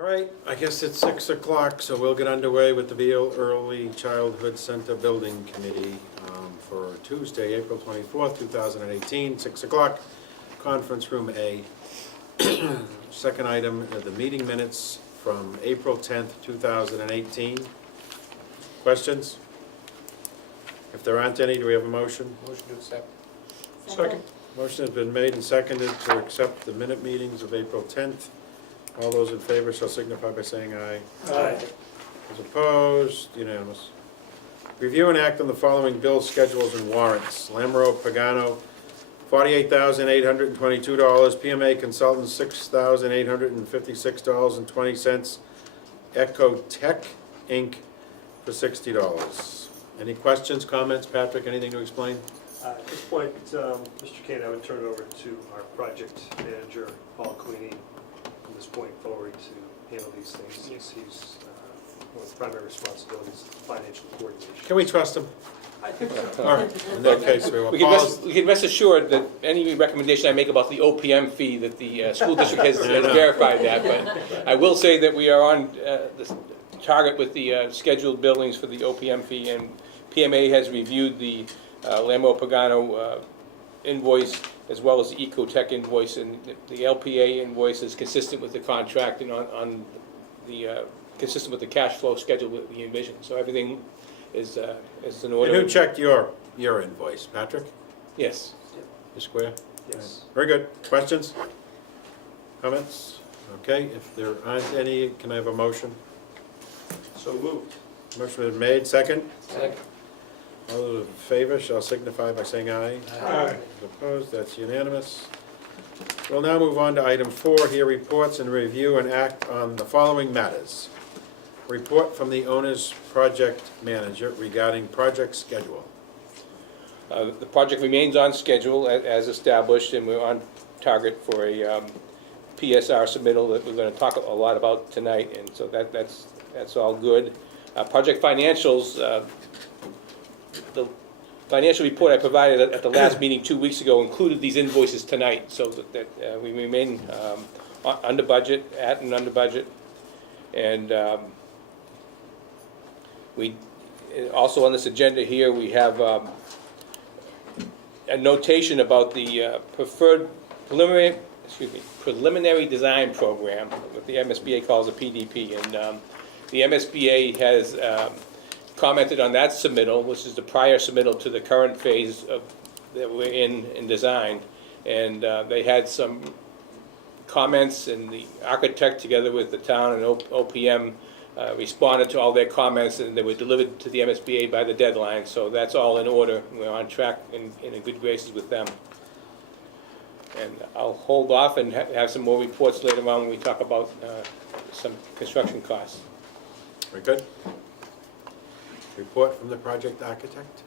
All right, I guess it's 6 o'clock, so we'll get underway with the Beal Early Childhood Center Building Committee for Tuesday, April 24th, 2018, 6 o'clock, Conference Room A. Second item, the meeting minutes from April 10th, 2018. Questions? If there aren't any, do we have a motion? Motion to accept. Second. Motion has been made and seconded to accept the minute meetings of April 10th. All those in favor shall signify by saying aye. Aye. Those opposed, unanimous. Review and act on the following bills, schedules, and warrants. Lamro Pagano, $48,822. PMA Consultants, $6,856.20. Echo Tech, Inc., for $60. Any questions, comments? Patrick, anything to explain? At this point, Mr. Kane, I would turn it over to our project manager, Paul Queenie, from this point forward to handle these things. He's one of the primary responsibilities, financial coordination. Can we trust him? I think so. All right, in that case, we will We pause. can rest assured that any recommendation I make about the OPM fee, that the school district has verified that, but I will say that we are on the target with the scheduled billings for the OPM fee, and PMA has reviewed the Lambo Pagano invoice as well as the Ecotech invoice, and the LPA invoice is consistent with the contract and on the consistent with the cash flow schedule that we envisioned. So everything is in order. And who checked your invoice, Patrick? Yes. You square? Yes. Very good. Questions? Comments? Okay, if there aren't any, can I have a motion? So moved. Motion has been made, second. Second. All those in favor shall signify by saying aye. Aye. Those opposed, that's unanimous. We'll now move on to item 4 here, reports and review and act on the following matters. Report from the owner's project manager regarding project schedule. The project remains on schedule as established, and we're on target for a PSR submittal that we're going to talk a lot about tonight, and so that's all good. Project financials, the financial report I provided at the last meeting 2 weeks ago included these invoices tonight, so that we remain under budget, at and under budget, and we also on this agenda here we have a notation about the preliminary design program, what the MSBA calls a PDP, and the MSBA has commented on that submittal, which is the prior submittal to the current phase that we're in design, and they had some comments, and the architect together with the town and OPM responded to all their comments, and they were delivered to the MSBA by the deadline, so that's all in order. We're on track and in good graces with them. And I'll hold off and have some more reports later on when we talk about some construction costs. Very good. Report from the project architect.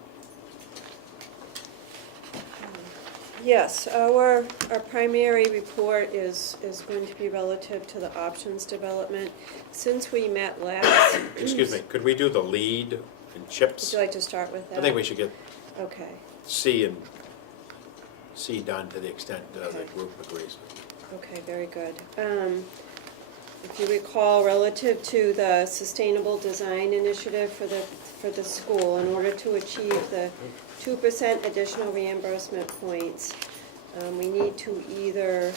Yes, our primary report is going to be relative to the options development. Since we met last... Excuse me, could we do the lead and chips? Would you like to start with that? I think we should get Okay. C done to the extent the group agrees. Okay, very good. If you recall, relative to the Sustainable Design Initiative for the school, in order to achieve the 2% additional reimbursement points, we need to either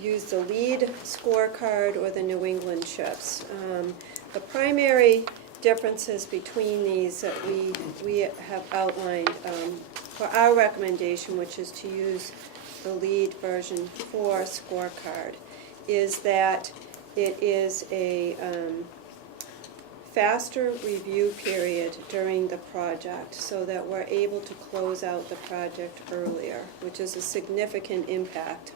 use the LEED scorecard or the New England CHIPS. The primary differences between these that we have outlined for our recommendation, which is to use the LEED version 4 scorecard, is that it is a faster review period during the project so that we're able to close out the project earlier, which is a significant impact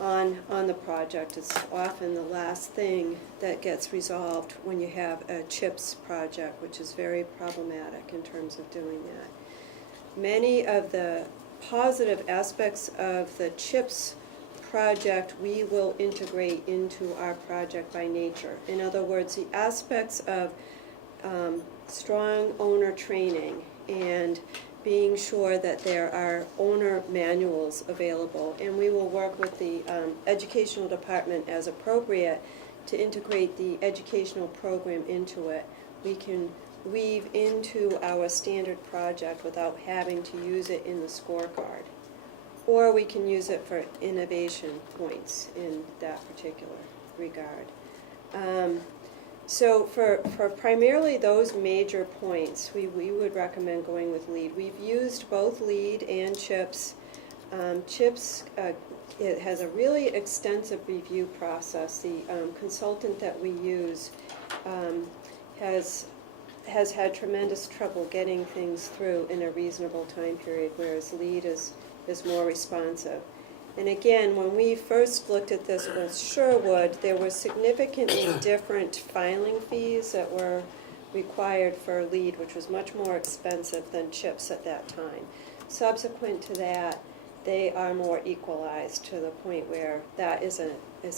on the project. It's often the last thing that gets resolved when you have a CHIPS project, which is very problematic in terms of doing that. Many of the positive aspects of the CHIPS project we will integrate into our project by nature. In other words, the aspects of strong owner training and being sure that there are owner manuals available, and we will work with the educational department as appropriate to integrate the educational program into it. We can weave into our standard project without having to use it in the scorecard. Or we can use it for innovation points in that particular regard. So for primarily those major points, we would recommend going with LEED. We've used both LEED and CHIPS. CHIPS it has a really extensive review process. The consultant that we use has had tremendous trouble getting things through in a reasonable time period, whereas LEED is more responsive. And again, when we first looked at this with Sherwood, there were significantly different filing fees that were required for LEED, which was much more expensive than CHIPS at that time. Subsequent to that, they are more equalized to the point where that is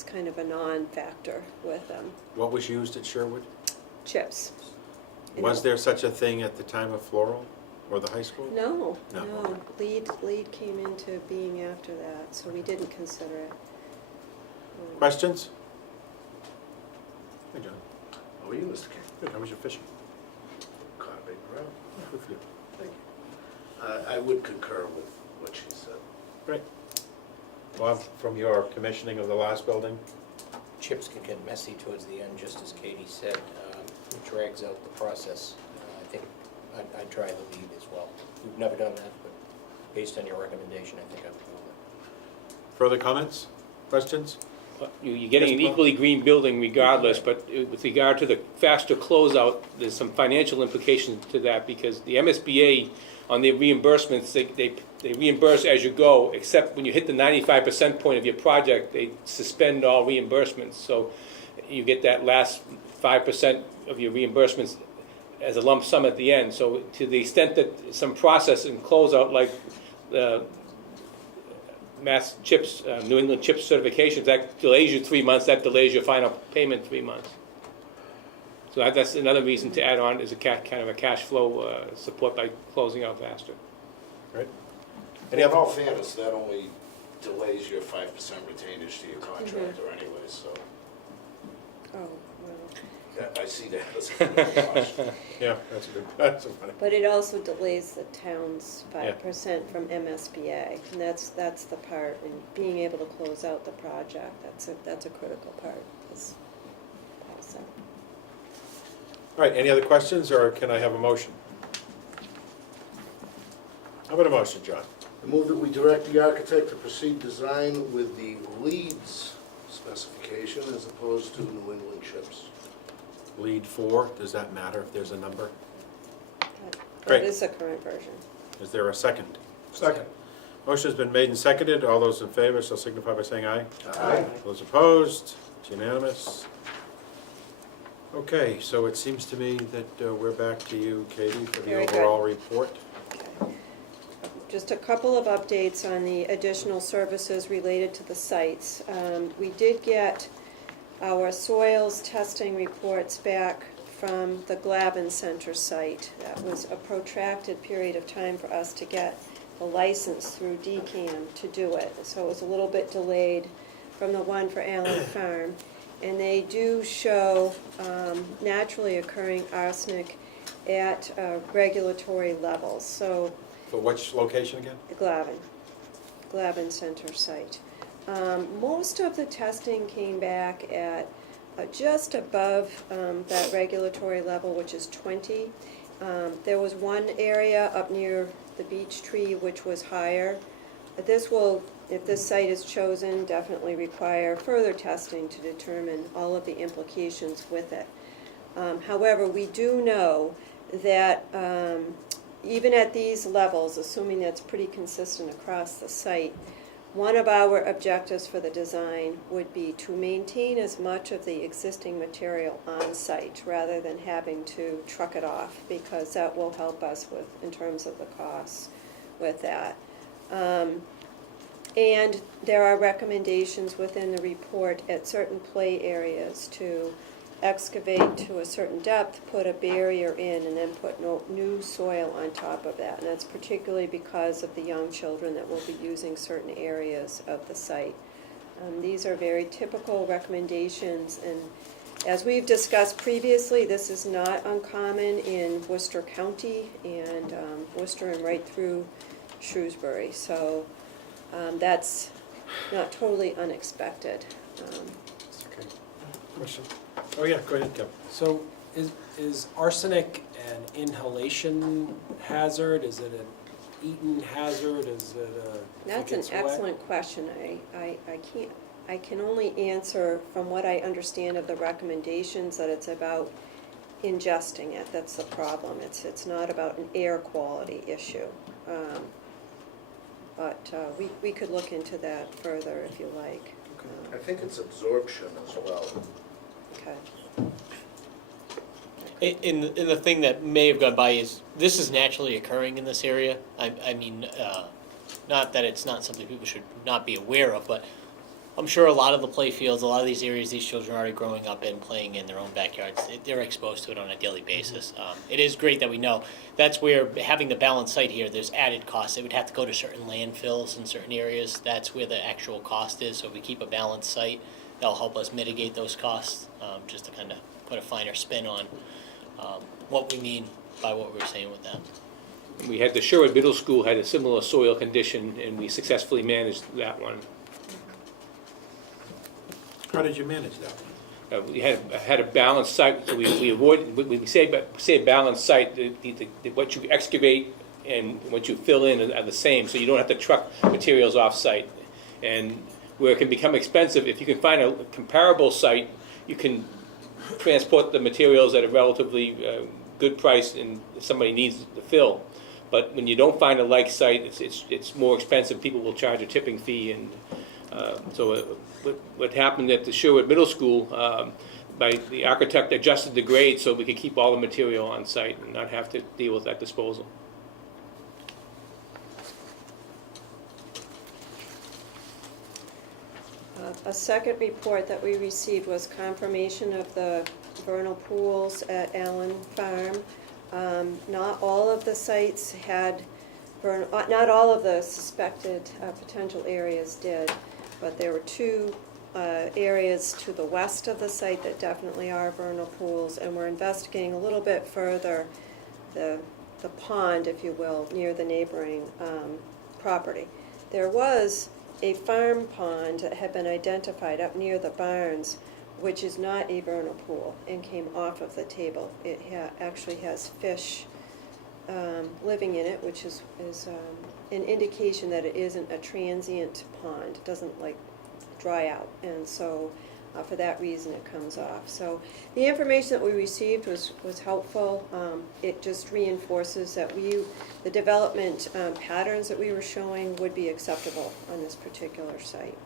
kind of a non-factor with them. What was used at Sherwood? CHIPS. Was there such a thing at the time of Floral or the high school? No. LEED came into being after that, so we didn't consider it. Questions? Hey, John. How are you, Mr. King? Good. How was your fishing? Caught a big crowd. Good for you. Thank you. I would concur with what she said. Great. Bob, from your commissioning of the last building? Chips can get messy towards the end, just as Katie said. It drags out the process. I think I'd try the LEED as well. We've never done that, but based on your recommendation, I think I would go with it. Further comments? Questions? You're getting an Yes, Paul? equally green building regardless, but with regard to the faster closeout, there's some financial implications to that, because the MSBA, on their reimbursements, they reimburse as you go, except when you hit the 95% point of your project, they suspend all reimbursements. So you get that last 5% of your reimbursements as a lump sum at the end. So to the extent that some process and closeout, like Mass CHIPS, New England CHIPS certifications, that delays you 3 months, that delays your final payment 3 months. So that's another reason to add on, is a kind of a cash flow support by closing out faster. Right. And in all fairness, that only delays your 5% retainage to your contractor anyway, so Oh, well. I see that as a cost. Yeah, that's a funny. But it also delays the town's 5% from MSBA, and that's the part, and being able to close out the project, that's a critical part, as Paul said. All right, any other questions, or can I have a motion? How about a motion, John? I move that we direct the architect to proceed design with the LEED's specification as opposed to New England CHIPS. Lead 4, does that matter if there's a number? That Great. is the current version. Is there a second? Second. Motion's been made and seconded. All those in favor shall signify by saying aye. Aye. Those opposed? It's unanimous. Okay, so it seems to me that we're back to you, Katie, for the Very good. overall report. Okay. Just a couple of updates on the additional services related to the sites. We did get our soils testing reports back from the Glavin Center site. That was a protracted period of time for us to get the license through DCAM to do it. So it was a little bit delayed from the one for Allen Farm. And they do show naturally occurring arsenic at regulatory levels. So For which location again? the Glavin Center site. Most of the testing came back at just above that regulatory level, which is 20. There was one area up near the beech tree which was higher. This will, if this site is chosen, definitely require further testing to determine all of the implications with it. However, we do know that even at these levels, assuming that's pretty consistent across the site, one of our objectives for the design would be to maintain as much of the existing material on site rather than having to truck it off, because that will help us with, in terms of the costs with that. And there are recommendations within the report at certain play areas to excavate to a certain depth, put a barrier in, and then put new soil on top of that. And that's particularly because of the young children that will be using certain areas of the site. These are very typical recommendations, and as we've discussed previously, this is not uncommon in Worcester County and Worcester and right through Shrewsbury. So that's not totally unexpected. Okay. Question? Oh, yeah, go ahead, Kevin. So is arsenic an inhalation hazard? Is it an eaten hazard? Is it a? That's an excellent question. I can only answer from what I understand of the recommendations that it's about ingesting it. That's the problem. It's not about an air quality issue. But we could look into that further if you like. I think it's absorption as well. Okay. And the thing that may have gone by is, this is naturally occurring in this area. I mean, not that it's not something people should not be aware of, but I'm sure a lot of the play fields, a lot of these areas these children are already growing up in, playing in their own backyards, they're exposed to it on a daily basis. It is great that we know. That's where, having the balanced site here, there's added costs. It would have to go to certain landfills in certain areas. That's where the actual cost is. So if we keep a balanced site, that'll help us mitigate those costs, just to kind of put a finer spin on what we mean by what we were saying with that. We had the Sherwood Middle School had a similar soil condition, and we successfully managed that one. How did you manage that? We had a balanced site, so we avoid, when we say balanced site, what you excavate and what you fill in are the same, so you don't have to truck materials off-site. And where it can become expensive, if you can find a comparable site, you can transport the materials at a relatively good price and somebody needs to fill. But when you don't find a like site, it's more expensive. People will charge a tipping fee, and so what happened at the Sherwood Middle School, the architect adjusted the grade so we could keep all the material on site and not have to deal with that disposal. A second report that we received was confirmation of the vernal pools at Allen Farm. Not all of the sites had not all of the suspected potential areas did, but there were two areas to the west of the site that definitely are vernal pools, and we're investigating a little bit further the pond, if you will, near the neighboring property. There was a farm pond that had been identified up near the barns, which is not a vernal pool and came off of the table. It actually has fish living in it, which is an indication that it isn't a transient pond. It doesn't like dry out, and so for that reason it comes off. So the information that we received was helpful. It just reinforces that the development patterns that we were showing would be acceptable on this particular site.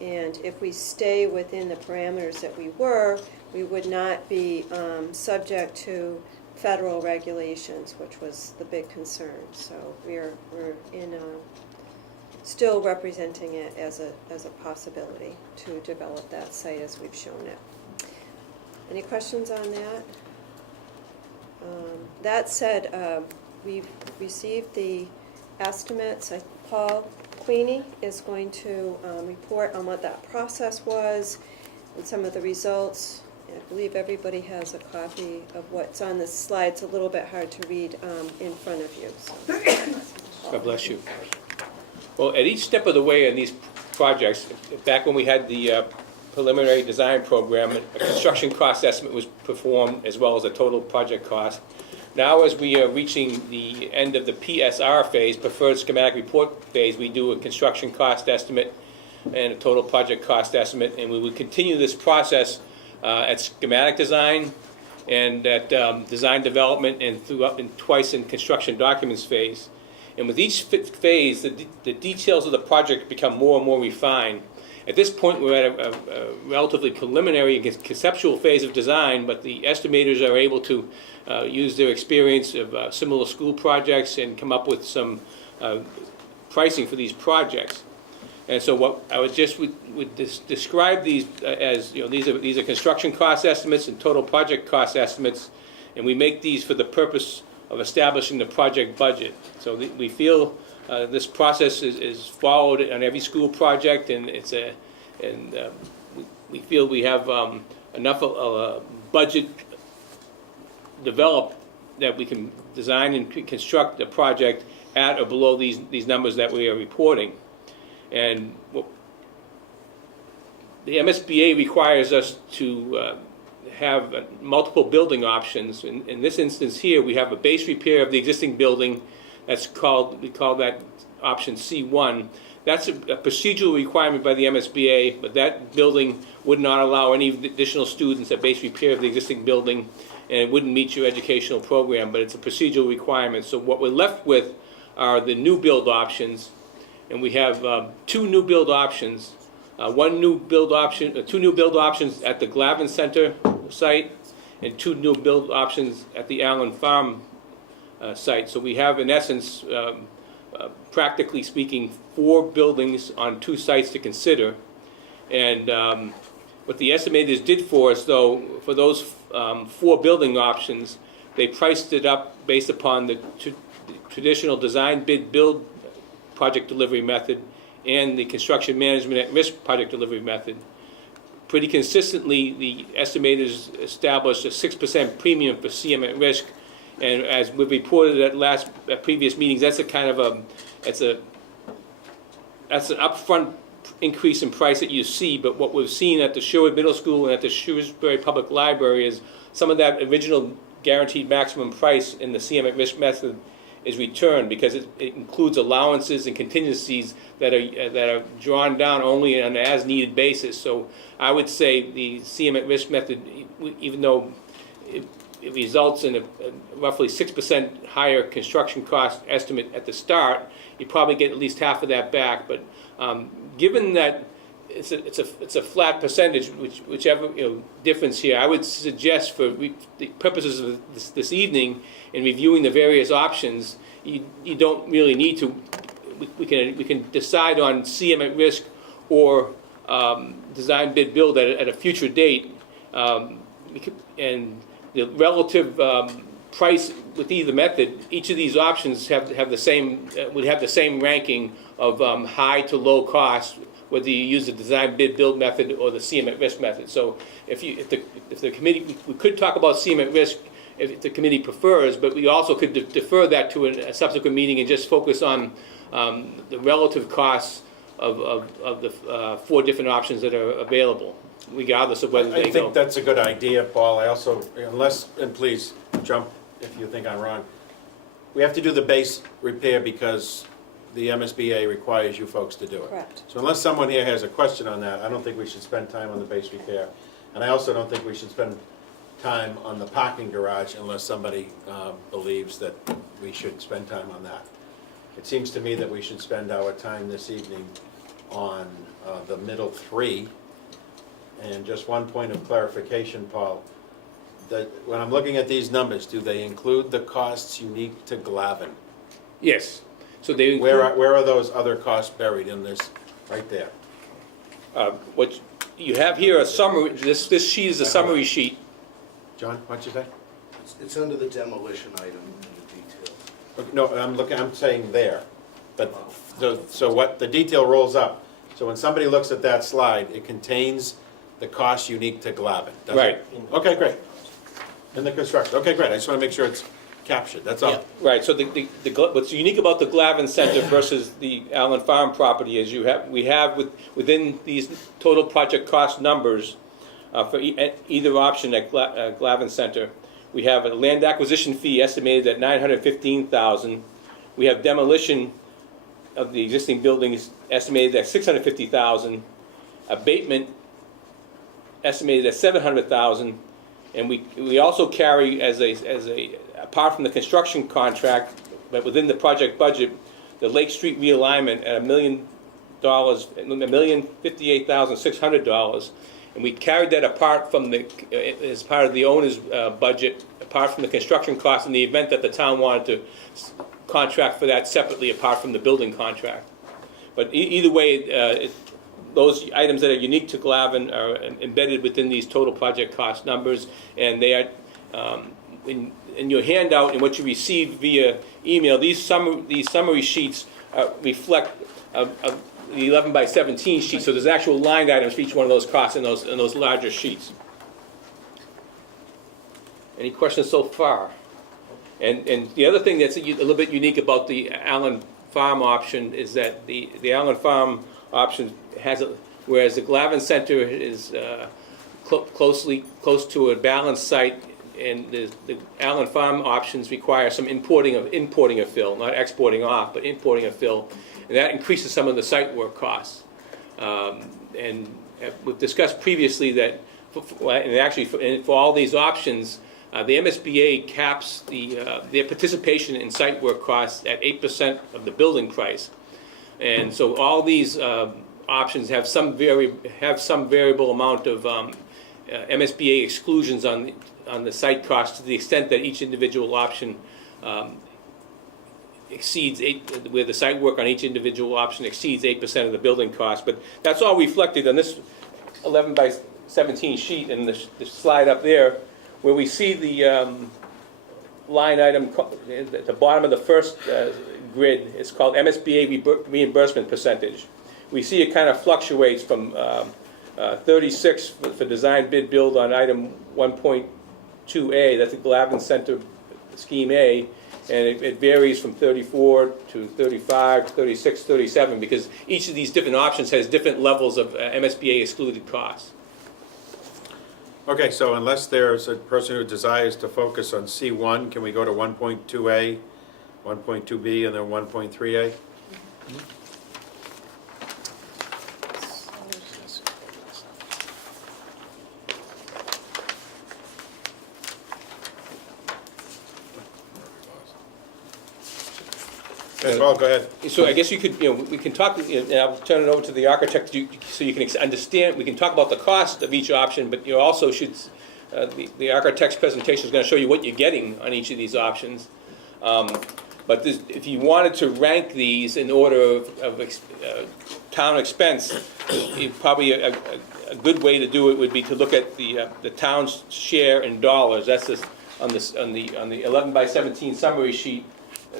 And if we stay within the parameters that we would not be subject to federal regulations, which was the big concern. So we're in still representing it as a possibility to develop that site as we've shown it. Any questions on that? That said, we've received the estimates. Paul Queenie is going to report on what that process was and some of the results. I believe everybody has a copy of what's on this slide. It's a little bit hard to read in front of you. So. God bless you. Well, at each step of the way in these projects, back when we had the preliminary design program, a construction cost estimate was performed as well as a total project cost. Now, as we are reaching the end of the PSR phase, preferred schematic report phase, we do a construction cost estimate and a total project cost estimate, and we would continue this process at schematic design and at design development and twice in construction documents phase. And with each phase, the details of the project become more and more refined. At this point, we're at a relatively preliminary and conceptual phase of design, but the estimators are able to use their experience of similar school projects and come up with some pricing for these projects. And so what I would describe these as, these are construction cost estimates and total project cost estimates, and we make these for the purpose of establishing the project budget. So we feel this process is followed on every school project, and we feel we have enough of a budget developed that we can design and construct a project at or below these numbers that we are reporting. And the MSBA requires us to have multiple building options. In this instance here, we have a base repair of the existing building. We call that option C1. That's a procedural requirement by the MSBA, but that building would not allow any additional students at base repair of the existing building, and it wouldn't meet your educational program, but it's a procedural requirement. So what we're left with are the new build options, and we have two new build options. Two new build options at the Glavin Center site, and two new build options at the Allen Farm site. So we have, in essence, practically speaking, 4 buildings on 2 sites to consider. And what the estimators did for us, though, for those 4 building options, they priced it up based upon the traditional design bid build project delivery method and the construction management at risk project delivery method. Pretty consistently, the estimators established a 6% premium for CM at risk, and as we've reported at previous meetings, that's a kind of that's an upfront increase in price that you see. But what we've seen at the Sherwood Middle School and at the Shrewsbury Public Library is some of that original guaranteed maximum price in the CM at risk method is returned, because it includes allowances and contingencies that are drawn down only on an as-needed basis. So I would say the CM at risk method, even though it results in a roughly 6% higher construction cost estimate at the start, you probably get at least half of that back. But given that it's a flat percentage, whichever difference here, I would suggest for the purposes of this evening in reviewing the various options, you don't really need to. We can decide on CM at risk or design bid build at a future date, and the relative price with either method. Each of these options have the same would have the same ranking of high to low cost, whether you use the design bid build method or the CM at risk method. So if the committee, we could talk about CM at risk if the committee prefers, but we also could defer that to a subsequent meeting and just focus on the relative costs of the 4 different options that are available, regardless of whether they go. I think that's a good idea, Paul. I also, and please jump if you think I'm wrong, we have to do the base repair because the MSBA requires you folks to do it. Correct. So unless someone here has a question on that, I don't think we should spend time on the base repair. And I also don't think we should spend time on the parking garage unless somebody believes that we should spend time on that. It seems to me that we should spend our time this evening on the middle 3. And just one point of clarification, Paul, that when I'm looking at these numbers, do they include the costs unique to Glavin? Yes. So they Where are those other costs buried in this, right there? what you have here, a summary. This sheet is a summary sheet. John, what'd you say? It's under the demolition item in the detail. Okay, no, I'm saying there. But, so what, the detail rolls up. So when somebody looks at that slide, it contains the cost unique to Glavin, doesn't Right. it? Okay, great. In the construction, okay, great. I just want to make sure it's captured, that's all. Yeah. Right. So what's unique about the Glavin Center versus the Allen Farm property is we have within these total project cost numbers for either option at Glavin Center, we have a land acquisition fee estimated at $915,000. We have demolition of the existing buildings estimated at $650,000. Abatement estimated at $700,000. And we also carry as a apart from the construction contract, but within the project budget, the Lake Street realignment at $1,058,600, and we carried that apart from as part of the owner's budget, apart from the construction cost, in the event that the town wanted to contract for that separately apart from the building contract. But either way, those items that are unique to Glavin are embedded within these total project cost numbers, and they are, in your handout and what you received via email, these summary sheets reflect the 11 by 17 sheet, so there's actual line items for each one of those costs in those larger sheets. Any questions so far? And the other thing that's a little bit unique about the Allen Farm option is that the Allen Farm option has whereas the Glavin Center is close to a balanced site, and the Allen Farm options require some importing of fill, not exporting off, but importing of fill, and that increases some of the site work costs. And we've discussed previously that, for all these options, the MSBA caps their participation in site work costs at 8% of the building price, and so all these options have some variable amount of MSBA exclusions on the site cost, to the extent that each individual option exceeds where the site work on each individual option exceeds 8% of the building cost. But that's all reflected on this 11 by 17 sheet, and the slide up there, where we see the line item at the bottom of the first grid. It's called MSBA reimbursement percentage. We see it kind of fluctuates from 36 for design bid build on item 1.2A, that's the Glavin Center Scheme A, and it varies from 34 to 35, 36, 37, because each of these different options has different levels of MSBA excluded costs. Okay, so unless there's a person who desires to focus on C1, can we go to 1.2A, 1.2B, and then 1.3A? Okay, Paul, go ahead. So I guess you could, we can talk, and I'll turn it over to the architect so you can understand. We can talk about the cost of each option, but you also should, the architect's presentation is going to show you what you're getting on each of these options. But if you wanted to rank these in order of town expense, probably a good way to do it would be to look at the town's share in dollars. That's on the 11 by 17 summary sheet.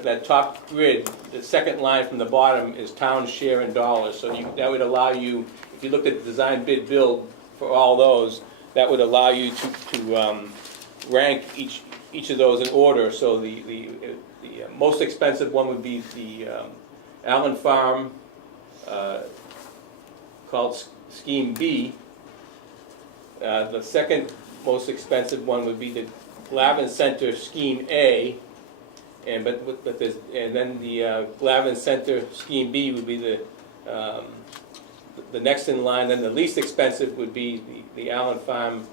That top grid, the second line from the bottom is town share in dollars. So that would allow you, if you looked at the design bid build for all those, that would allow you to rank each of those in order. So the most expensive one would be the Allen Farm, called Scheme B. The second most expensive one would be the Glavin Center Scheme A. And then the Glavin Center Scheme B would be the next in line. Then the least expensive would be the Allen Farm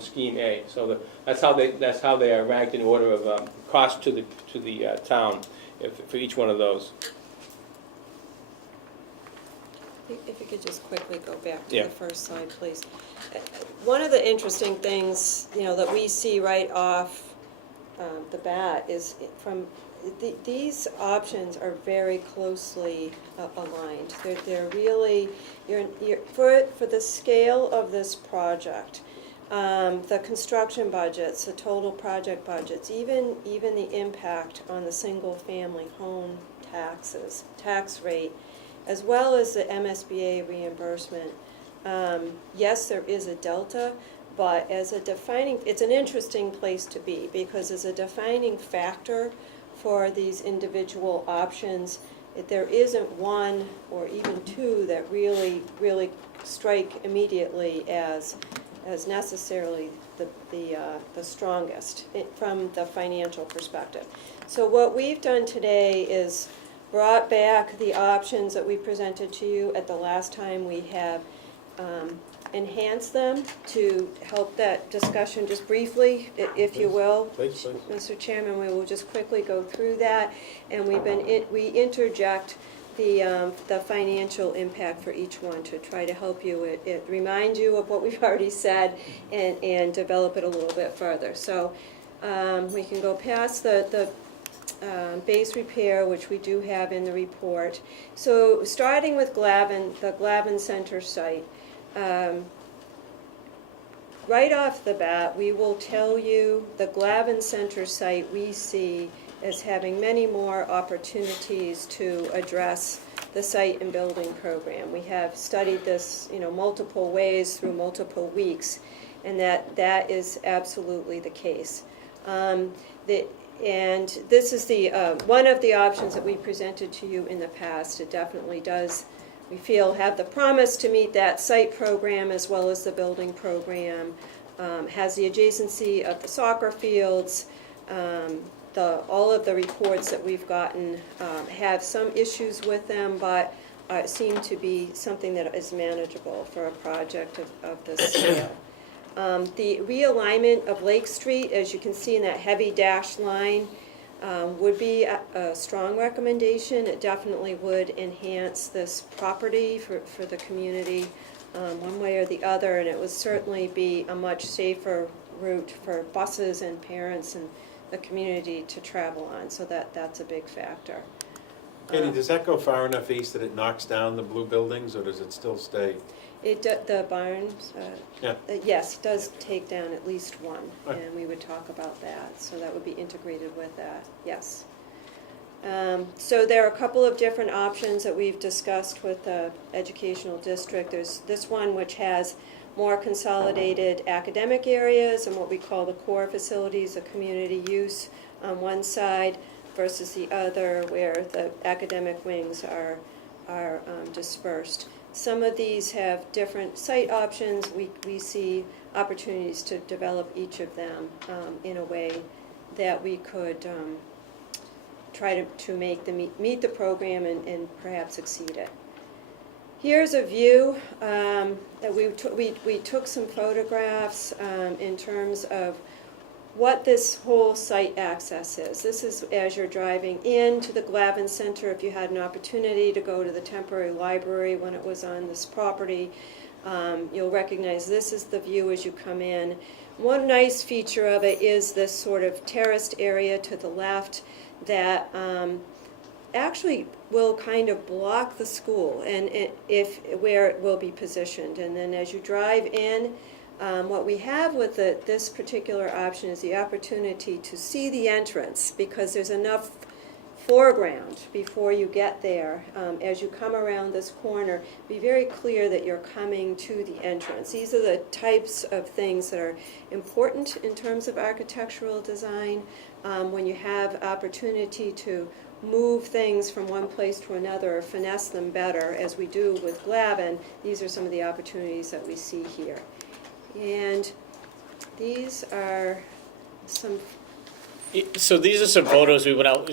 Scheme A. So that's how they are ranked in order of cost to the town for each one of those. If you could just quickly go back to Yeah. the first slide, please. One of the interesting things, that we see right off the bat is these options are very closely aligned. They're really, for the scale of this project, the construction budgets, the total project budgets, even the impact on the single-family home tax rate, as well as the MSBA reimbursement. Yes, there is a delta, but it's an interesting place to be, because as a defining factor for these individual options, there isn't one or even two that really strike immediately as necessarily the strongest from the financial perspective. So what we've done today is brought back the options that we presented to you at the last time. We have enhanced them to help that discussion just briefly, if you will. Please. Mr. Chairman, we will just quickly go through that, and we interject the financial impact for each one to try to help you. It reminds you of what we've already said and develop it a little bit further. So we can go past the base repair, which we do have in the report. So starting with Glavin, the Glavin Center site, right off the bat, we will tell you the Glavin Center site we see as having many more opportunities to address the site and building program. We have studied this, multiple ways through multiple weeks, and that is absolutely the case. And this is the one of the options that we presented to you in the past. It definitely does, we feel, have the promise to meet that site program as well as the building program. Has the adjacency of the soccer fields. All of the reports that we've gotten have some issues with them, but seem to be something that is manageable for a project of this scale. The realignment of Lake Street, as you can see in that heavy dashed line, would be a strong recommendation. It definitely would enhance this property for the community one way or the other, and it would certainly be a much safer route for buses and parents and the community to travel on, so that's a big factor. Katie, does that go far enough east that it knocks down the blue buildings, or does it still stay? The barns, Yeah. yes, does take down at least one, Right. and we would talk about that, so that would be integrated with that, yes. So there are a couple of different options that we've discussed with the educational district. There's this one which has more consolidated academic areas and what we call the core facilities, the community use on one side versus the other where the academic wings are dispersed. Some of these have different site options. We see opportunities to develop each of them in a way that we could try to make meet the program and perhaps exceed it. Here's a view that we took some photographs in terms of what this whole site access is. This is as you're driving into the Glavin Center. If you had an opportunity to go to the temporary library when it was on this property, you'll recognize this is the view as you come in. One nice feature of it is this sort of terraced area to the left that actually will kind of block the school and where it will be positioned. And then as you drive in, what we have with this particular option is the opportunity to see the entrance because there's enough foreground before you get there. As you come around this corner, be very clear that you're coming to the entrance. These are the types of things that are important in terms of architectural design. When you have opportunity to move things from one place to another or finesse them better, as we do with Glavin, these are some of the opportunities that we see here. And these are some... So these are some photos we went out.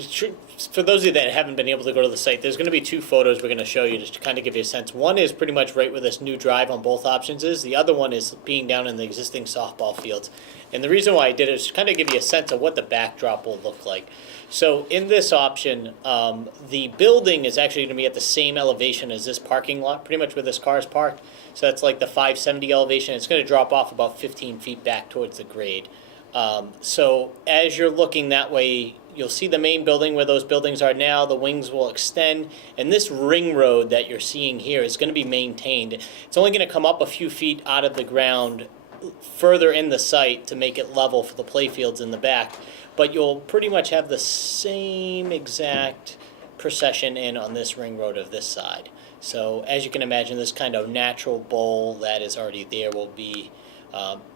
For those of you that haven't been able to go to the site, there's going to be two photos we're going to show you just to kind of give you a sense. One is pretty much right where this new drive on both options is. The other one is being down in the existing softball fields. And the reason why I did it is to kind of give you a sense of what the backdrop will look like. So in this option, the building is actually going to be at the same elevation as this parking lot, pretty much where this car is parked. So that's like the 570 elevation. It's going to drop off about 15 feet back towards the grade. So as you're looking that way, you'll see the main building where those buildings are now. The wings will extend, and this ring road that you're seeing here is going to be maintained. It's only going to come up a few feet out of the ground further in the site to make it level for the playfields in the back, but you'll pretty much have the same exact procession in on this ring road of this side. So as you can imagine, this kind of natural bowl that is already there will be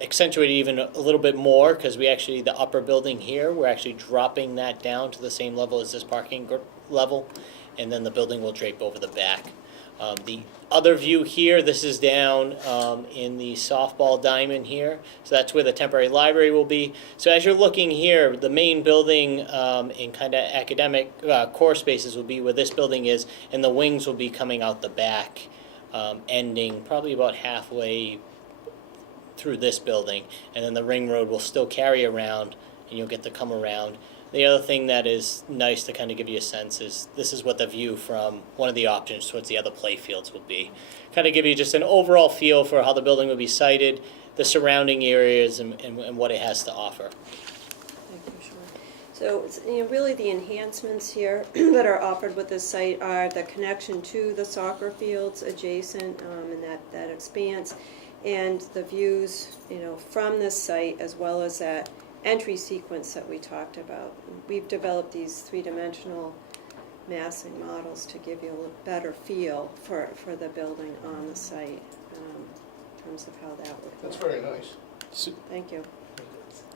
accentuated even a little bit more because we actually, the upper building here, we're actually dropping that down to the same level as this parking level, and then the building will drape over the back. The other view here, this is down in the softball diamond here, so that's where the temporary library will be. So as you're looking here, the main building in kind of academic core spaces will be where this building is, and the wings will be coming out the back, ending probably about halfway through this building, and then the ring road will still carry around, and you'll get to come around. The other thing that is nice to kind of give you a sense is this is what the view from one of the options towards the other play fields will be. Kind of give you just an overall feel for how the building will be sited, the surrounding areas, and what it has to offer. Thank you, Sean. So, really the enhancements here that are offered with this site are the connection to the soccer fields adjacent, and that expanse, and the views, from this site, as well as that entry sequence that we talked about. We've developed these three-dimensional massing models to give you a better feel for the building on the site, in terms of how that would work. That's very nice. So, Thank you.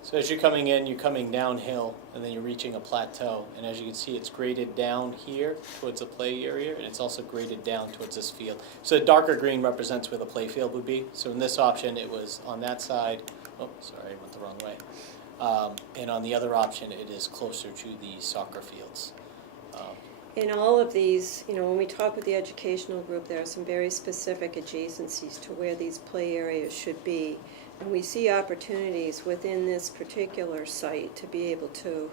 so as you're coming in, you're coming downhill, and then you're reaching a plateau. And as you can see, it's graded down here towards the play area, and it's also graded down towards this field. So the darker green represents where the play field would be. So in this option, it was on that side. Oh, sorry, I went the wrong way. And on the other option, it is closer to the soccer fields. In all of these, when we talk with the educational group, there are some very specific adjacencies to where these play areas should be. And we see opportunities within this particular site to be able to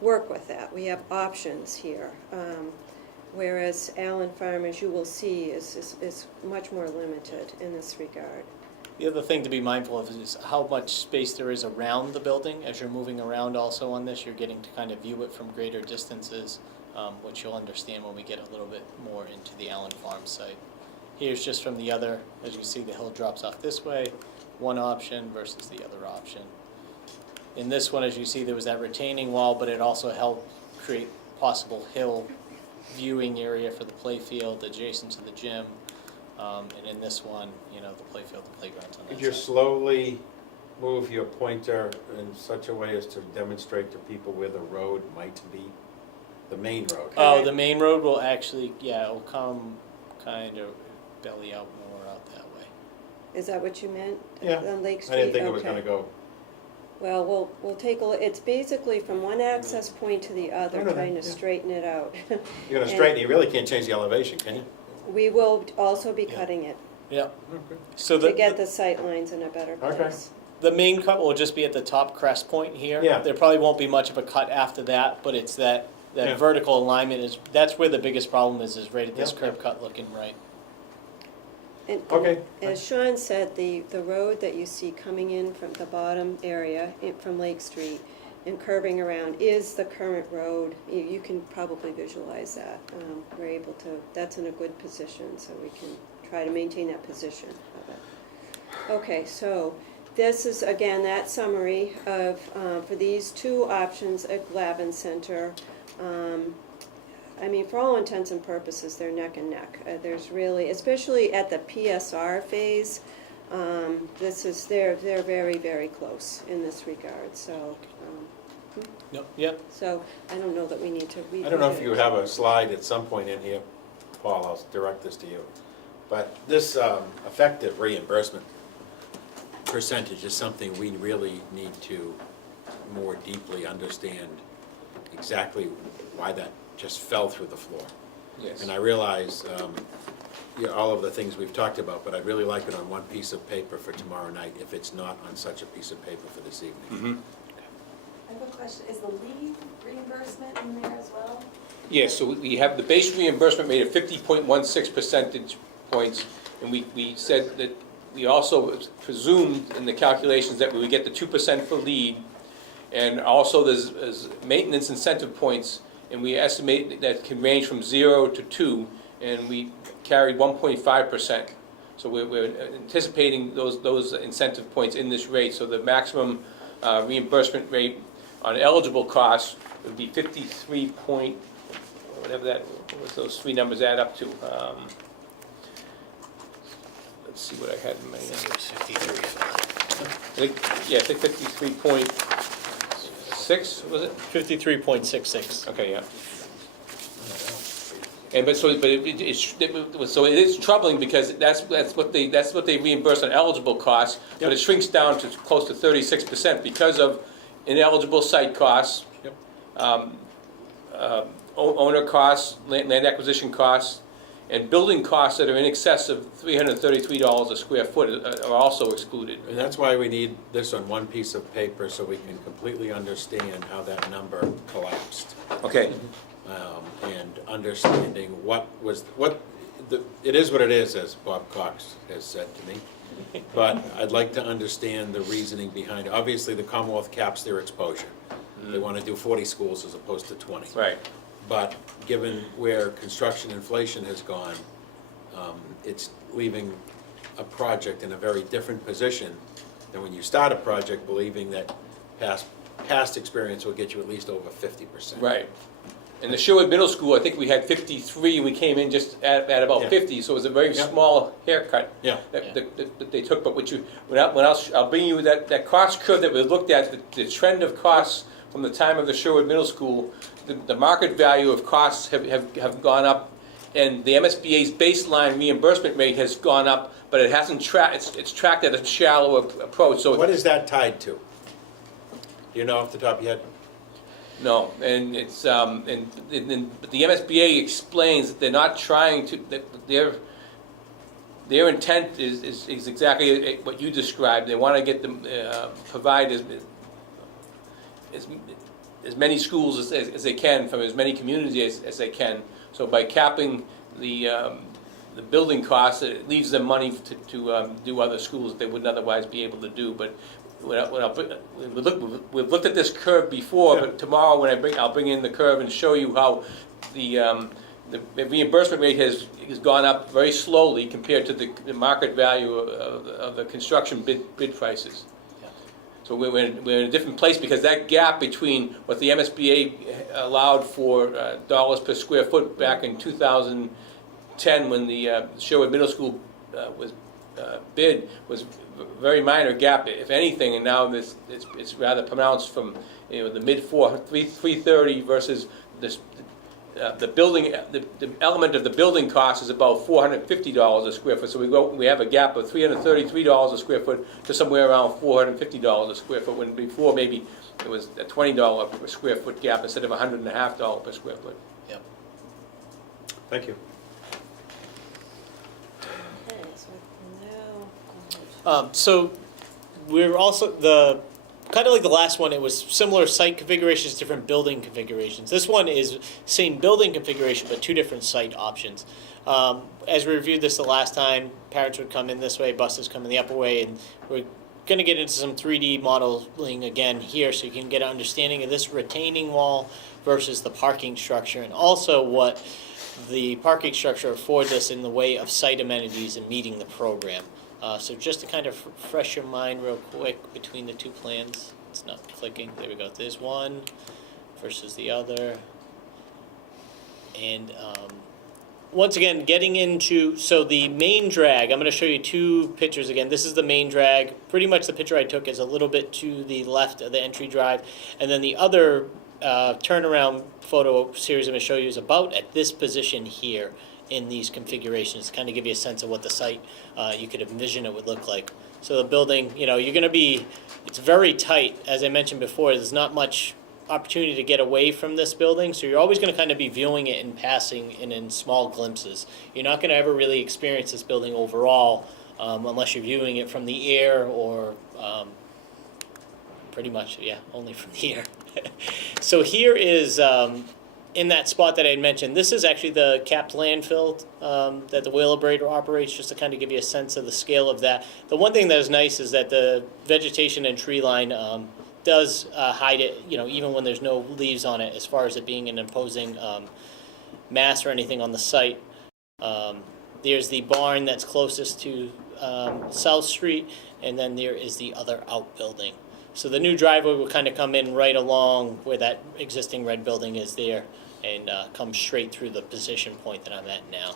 work with that. We have options here. Whereas Allen Farm, as you will see, is much more limited in this regard. The other thing to be mindful of is how much space there is around the building. As you're moving around also on this, you're getting to kind of view it from greater distances, which you'll understand when we get a little bit more into the Allen Farm site. Here's just from the other, as you see, the hill drops off this way, one option versus the other option. In this one, as you see, there was that retaining wall, but it also helped create possible hill viewing area for the play field adjacent to the gym. And in this one, the play field, the playground's on that Could you side. slowly move your pointer in such a way as to demonstrate to people where the road might be? The main road. Oh, the main road will actually, it'll come kind of belly out more out that way. Is that what you meant? Yeah, On Lake I Street? didn't think it was Okay. gonna go. Well, we'll take a look. It's basically from one access point to the other, I know that, trying to yeah. straighten it out. You're gonna straighten, you really can't change the elevation, can you? We will also be Yeah. cutting it Yeah. Okay. So to get the sight lines in a better Okay. place. the main cut will just be at the top crest point here. Yeah. There probably won't be much of a cut after that, but it's that Yeah. vertical alignment that's where the biggest problem is right at this Yeah. curb cut looking right. And Okay. as Sean said, the road that you see coming in from the bottom area, from Lake Street, and curving around is the current road. You can probably visualize that. We're able to, that's in a good position, so we can try to maintain that position of it. Okay, so this is, again, that summary of, for these two options at Glavin Center. For all intents and purposes, they're neck and neck. There's really, especially at the PSR phase, they're very, very close in this regard, so. No, yep. So I don't know that we need to read. I don't know if you have a slide at some point in here, Paul, I'll direct this to you. But this effective reimbursement percentage is something we really need to more deeply understand exactly why that just fell through the floor. Yes. And I realize all of the things we've talked about, but I'd really like it on one piece of paper for tomorrow night, if it's not on such a piece of paper for this evening. I have a question, is the lead reimbursement in there as well? Yes, so we have the base reimbursement rate of 50.16 percentage points, and we said that we also presumed in the calculations that we would get the 2% for lead, and also there's maintenance incentive points, and we estimate that can range from 0 to 2, and we carried 1.5%. So we're anticipating those incentive points in this rate, so the maximum reimbursement rate on eligible costs would be 53 point, whatever that, what those three numbers add up to. Let's see what I had in my, I think it was 53. I think 53.6, was it? 53.66. Okay, yeah. And it is troubling because that's what they reimburse on eligible costs, but it shrinks down to close to 36% because of ineligible site costs, owner costs, land acquisition costs, and building costs that are in excess of $333 a square foot are also excluded. And that's why we need this on one piece of paper, so we can completely understand how that number collapsed. Okay. And understanding it is what it is, as Bob Cox has said to me. But I'd like to understand the reasoning behind it. Obviously, the Commonwealth caps their exposure. They want to do 40 schools as opposed to 20. Right. But given where construction inflation has gone, it's leaving a project in a very different position than when you start a project, believing that past experience will get you at least over 50%. Right. In the Sherwood Middle School, I think we had 53, and we came in just at about Yeah. 50, so it was a very Yeah. small haircut Yeah. that they took. But I'll bring you that cost curve that we looked at, the trend of costs from the time of the Sherwood Middle School, the market value of costs have gone up, and the MSBA's baseline reimbursement rate has gone up, but it hasn't it's tracked at a shallow approach. So What is that tied to? Do you know off the top of your head? no, and it's but the MSBA explains that they're not trying to, that their intent is exactly what you described. They want to get them provide as many schools as they can from as many communities as they can. So by capping the building costs, it leaves them money to do other schools that they wouldn't otherwise be able to do. But we've looked at this curve before, but tomorrow when I'll bring in the curve and show you how the reimbursement rate has gone up very slowly compared to the market value of the construction bid prices. So we're in a different place because that gap between what the MSBA allowed for dollars per square foot back in 2010 when the Sherwood Middle School was bid was very minor gap, if anything, and now it's rather pronounced from the mid 330 versus this. The building, the element of the building cost is about $450 a square foot. So we have a gap of $333 a square foot to somewhere around $450 a square foot. When before maybe it was a $20 per square foot gap instead of $150 per square foot. Yep. Thank you. Okay, so now, go ahead. So we're also kind of like the last one, it was similar site configurations, different building configurations. This one is same building configuration, but two different site options. As we reviewed this the last time, parents would come in this way, buses come in the upper way, and we're going to get into some 3D modeling again here so you can get an understanding of this retaining wall versus the parking structure, and also what the parking structure affords us in the way of site amenities and meeting the program. So just to kind of refresh your mind real quick between the two plans. It's not clicking. There we go. There's one versus the other. And once again, getting into, so the main drag, I'm going to show you two pictures again. This is the main drag. Pretty much the picture I took is a little bit to the left of the entry drive. And then the other turnaround photo series I'm going to show you is about at this position here in these configurations, to kind of give you a sense of what the site you could envision it would look like. So the building, you're going to be, it's very tight. As I mentioned before, there's not much opportunity to get away from this building, so you're always going to kind of be viewing it in passing and in small glimpses. You're not going to ever really experience this building overall unless you're viewing it from the air or pretty much, only from the air. So here is, in that spot that I had mentioned, this is actually the capped landfill that the Wheelabrator operates, just to kind of give you a sense of the scale of that. The one thing that is nice is that the vegetation and tree line does hide it, even when there's no leaves on it, as far as it being an imposing mass or anything on the site. There's the barn that's closest to South Street, and then there is the other outbuilding. So the new driveway will kind of come in right along where that existing red building is there, and come straight through the position point that I'm at now.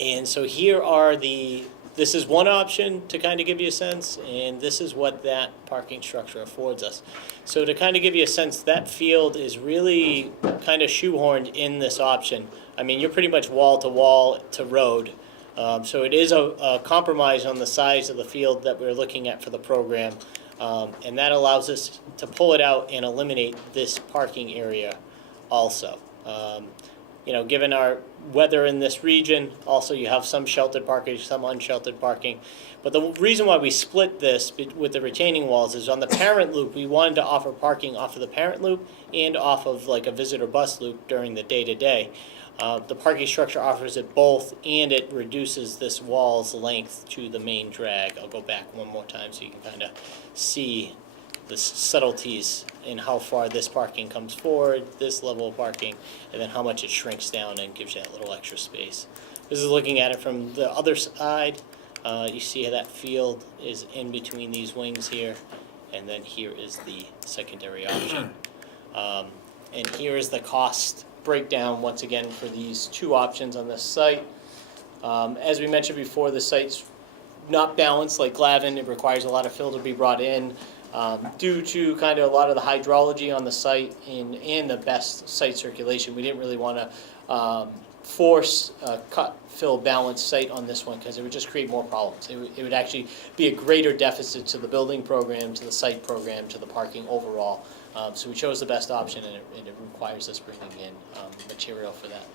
And so here are this is one option to kind of give you a sense, and this is what that parking structure affords us. So to kind of give you a sense, that field is really kind of shoehorned in this option. I mean, you're pretty much wall to road. So it is a compromise on the size of the field that we're looking at for the program. And that allows us to pull it out and eliminate this parking area also. Given our weather in this region, also you have some sheltered parking, some unsheltered parking. But the reason why we split this with the retaining walls is on the parent loop, we wanted to offer parking off of the parent loop and off of like a visitor bus loop during the day-to-day. The parking structure offers it both, and it reduces this wall's length to the main drag. I'll go back one more time so you can kind of see the subtleties in how far this parking comes forward, this level of parking, and then how much it shrinks down and gives you that little extra space. This is looking at it from the other side. You see how that field is in between these wings here, and then here is the secondary option. And here is the cost breakdown, once again, for these two options on this site. As we mentioned before, the site's not balanced like Glavin. It requires a lot of fill to be brought in. Due to kind of a lot of the hydrology on the site and the best site circulation, we didn't really want to force a cut, fill, balance site on this one because it would just create more problems. It would actually be a greater deficit to the building program, to the site program, to the parking overall. So we chose the best option, and it requires us bringing in material for that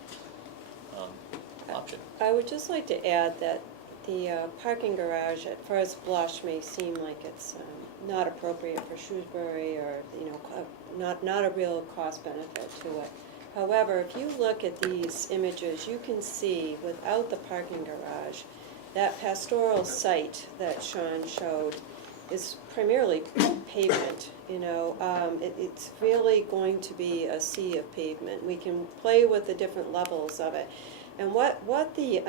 option. I would just like to add that the parking garage at first blush may seem like it's not appropriate for Shrewsbury, or, you know, not a real cost benefit to it. However, if you look at these images, you can see without the parking garage, that pastoral site that Sean showed is primarily pavement, you know. It's really going to be a sea of pavement. We can play with the different levels of it. And what the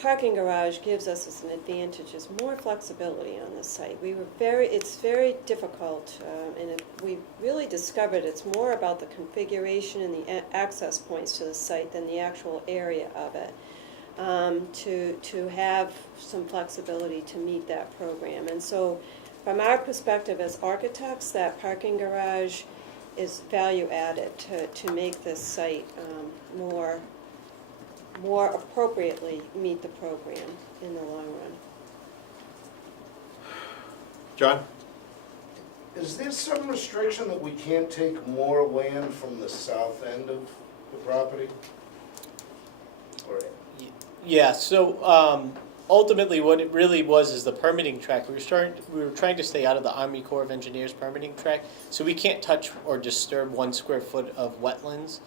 parking garage gives us as an advantage is more flexibility on this site. It's very difficult, and we really discovered it's more about the configuration and the access points to the site than the actual area of it. To have some flexibility to meet that program. And so from our perspective as architects, that parking garage is value added to make this site more appropriately meet the program in the long run. John? Is there some restriction that we can't take more land from the south end of the property? Or Yeah, so ultimately what it really was is the permitting track. We were trying to stay out of the Army Corps of Engineers permitting track, so we can't touch or disturb 1 square foot of wetlands.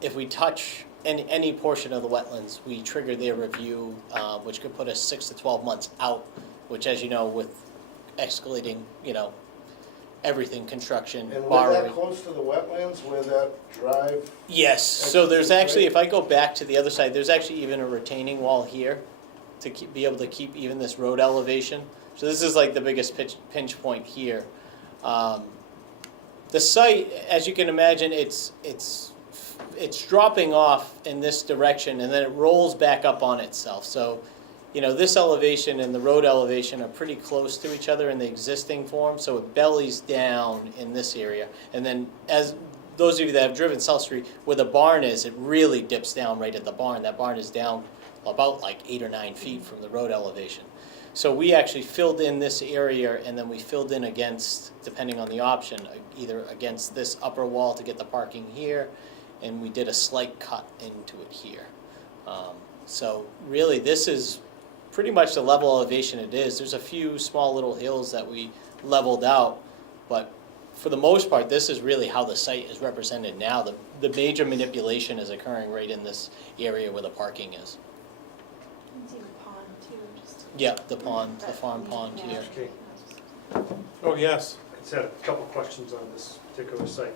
If we touch any portion of the wetlands, we trigger their review, which could put us 6 to 12 months out, which, as you know, with escalating, you know, everything, construction, and we're borrowing. that close to the wetlands where that drive? Yes, so there's actually, if I go back to the other side, there's actually even a retaining wall here to be able to keep even this road elevation. So this is like the biggest pinch point here. The site, as you can imagine, it's dropping off in this direction, and then it rolls back up on itself. So, you know, this elevation and the road elevation are pretty close to each other in the existing form, so it bellies down in this area. And then, as those of you that have driven South Street, where the barn is, it really dips down right at the barn. That barn is down about like 8 or 9 feet from the road elevation. So we actually filled in this area, and then we filled in against, depending on the option, either against this upper wall to get the parking here, and we did a slight cut into it here. So really, this is pretty much the level elevation it is. There's a few small little hills that we leveled out, but for the most part, this is really how the site is represented now. The major manipulation is occurring right in this area where the parking is. You can see the pond too, just. Yeah, the pond, the farm pond here. Okay, Oh, yes. I just had a couple questions on this particular site.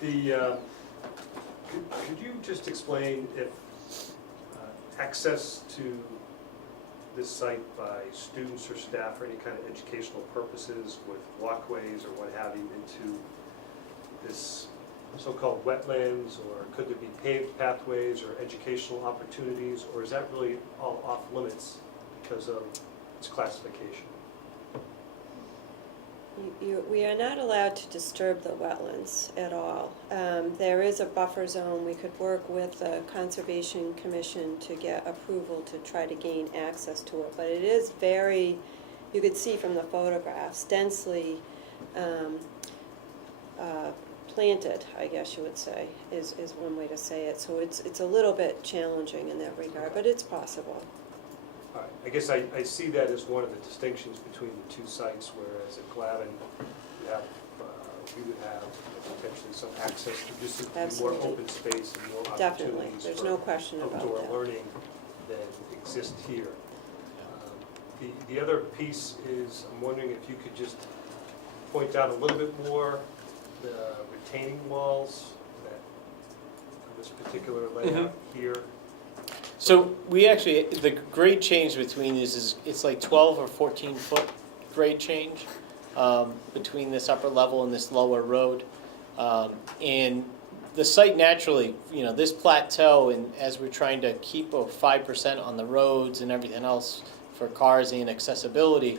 Could you just explain if access to this site by students or staff for any kind of educational purposes with walkways or what have you into this so-called wetlands, or could there be paved pathways or educational opportunities, or is that really all off limits because of its classification? We are not allowed to disturb the wetlands at all. There is a buffer zone. We could work with the Conservation Commission to get approval to try to gain access to it, but it is very, you could see from the photographs, densely planted, I guess you would say, is one way to say it. So it's a little bit challenging in that regard, but it's possible. All right, I guess I see that as one of the distinctions between the two sites, whereas at Glavin, we would have potentially some access to just simply more Absolutely. open space and more Definitely, opportunities there's for no question about outdoor that. learning than exist here. The other piece is, I'm wondering if you could just point out a little bit more the retaining walls that, on this particular layout here. So we actually, the grade change between these is, it's like 12 or 14 foot grade change between this upper level and this lower road. And the site naturally, you know, this plateau, and as we're trying to keep a 5% on the roads and everything else for cars and accessibility,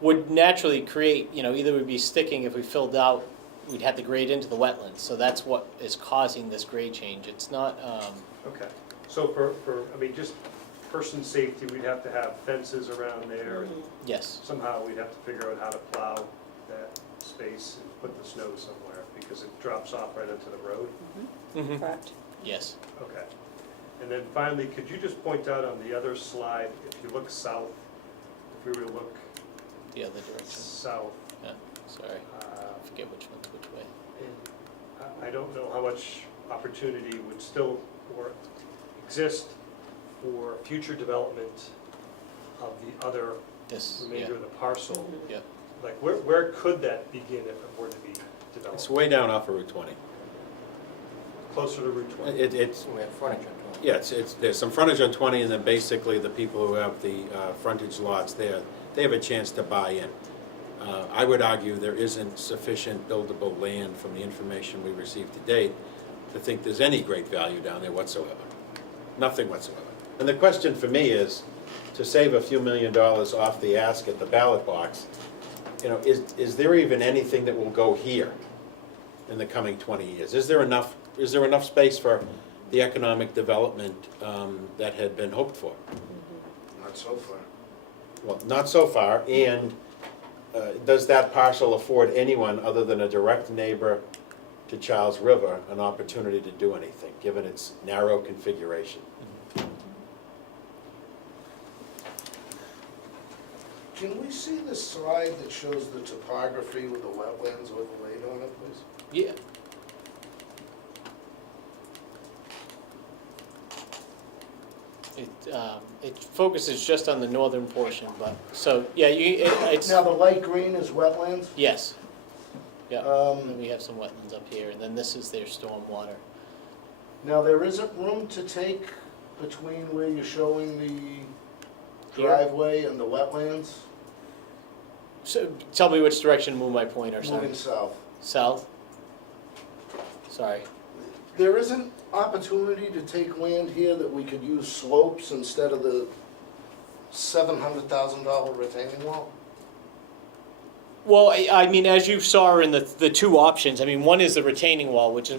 would naturally create, you know, either we'd be sticking, if we filled out, we'd have to grade into the wetlands. So that's what is causing this grade change. It's not, Okay, so I mean, just person safety, we'd have to have fences around there. And yes. somehow we'd have to figure out how to plow that space and put the snow somewhere, because it drops off right onto the road. Mhm. Correct. Yes. Okay. And then finally, could you just point out on the other slide, if you look south, if we were to look The other direction. south, Yeah, sorry. I forget which one's which way. and I don't know how much opportunity would still or exist for future development of the other This, yeah, remainder of the parcel. yeah. Like, where could that begin if it were to be It's developed? way down off of Route 20. Closer to Route 20? It's, We have frontage on 20. yeah, there's some frontage on 20, and then basically the people who have the frontage lots there, they have a chance to buy in. I would argue there isn't sufficient buildable land from the information we received to date to think there's any great value down there whatsoever. Nothing whatsoever. And the question for me is, to save a few $1 million off the ask at the ballot box, you know, is there even anything that will go here in the coming 20 years? Is there enough space for the economic development that had been hoped for? Not so far. Well, not so far, and does that parcel afford anyone other than a direct neighbor to Charles River an opportunity to do anything, given its narrow configuration? Can we see the slide that shows the topography with the wetlands overlaid on it, please? Yeah. It focuses just on the northern portion, but, so, yeah, it's, Now, the light green is wetlands? yes. Yeah, and Um, we have some wetlands up here, and then this is their stormwater. Now, there isn't room to take between where you're showing the Here? driveway and the wetlands? So, tell me which direction to move my pointer, sorry. Moving south. South? Sorry. There isn't opportunity to take land here that we could use slopes instead of the $700,000 retaining wall? Well, I mean, as you saw in the two options, I mean, one is the retaining wall, which is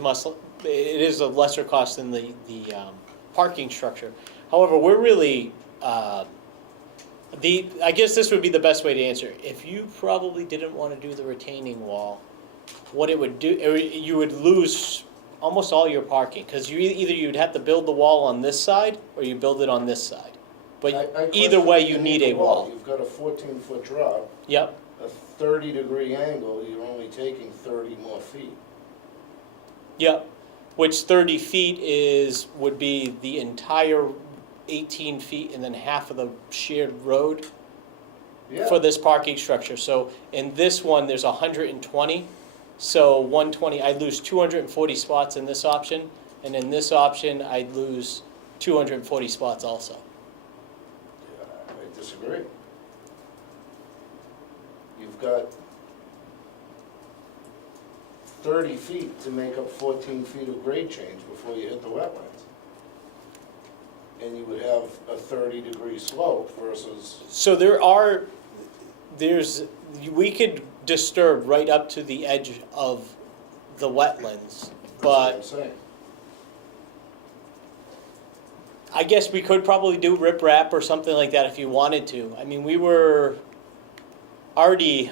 it is a lesser cost than the parking structure. However, we're really, I guess this would be the best way to answer. If you probably didn't want to do the retaining wall, what it would do, you would lose almost all your parking, because either you'd have to build the wall on this side, or you build it on this side. But I either way, question you the need a of the wall. You've got a 14-foot drop, Yep, a 30-degree angle, you're only taking 30 more feet. yep. Which 30 feet would be the entire 18 feet and then half of the shared road Yeah. for this parking structure. So in this one, there's 120. So 120, I'd lose 240 spots in this option. And in this option, I'd lose 240 spots also. I disagree. You've got 30 feet to make up 14 feet of grade change before you hit the wetlands. And you would have a 30-degree slope versus, So we could disturb right up to the edge of the wetlands, that's what I'm but saying. I guess we could probably do riprap or something like that if you wanted to. I mean, we were already,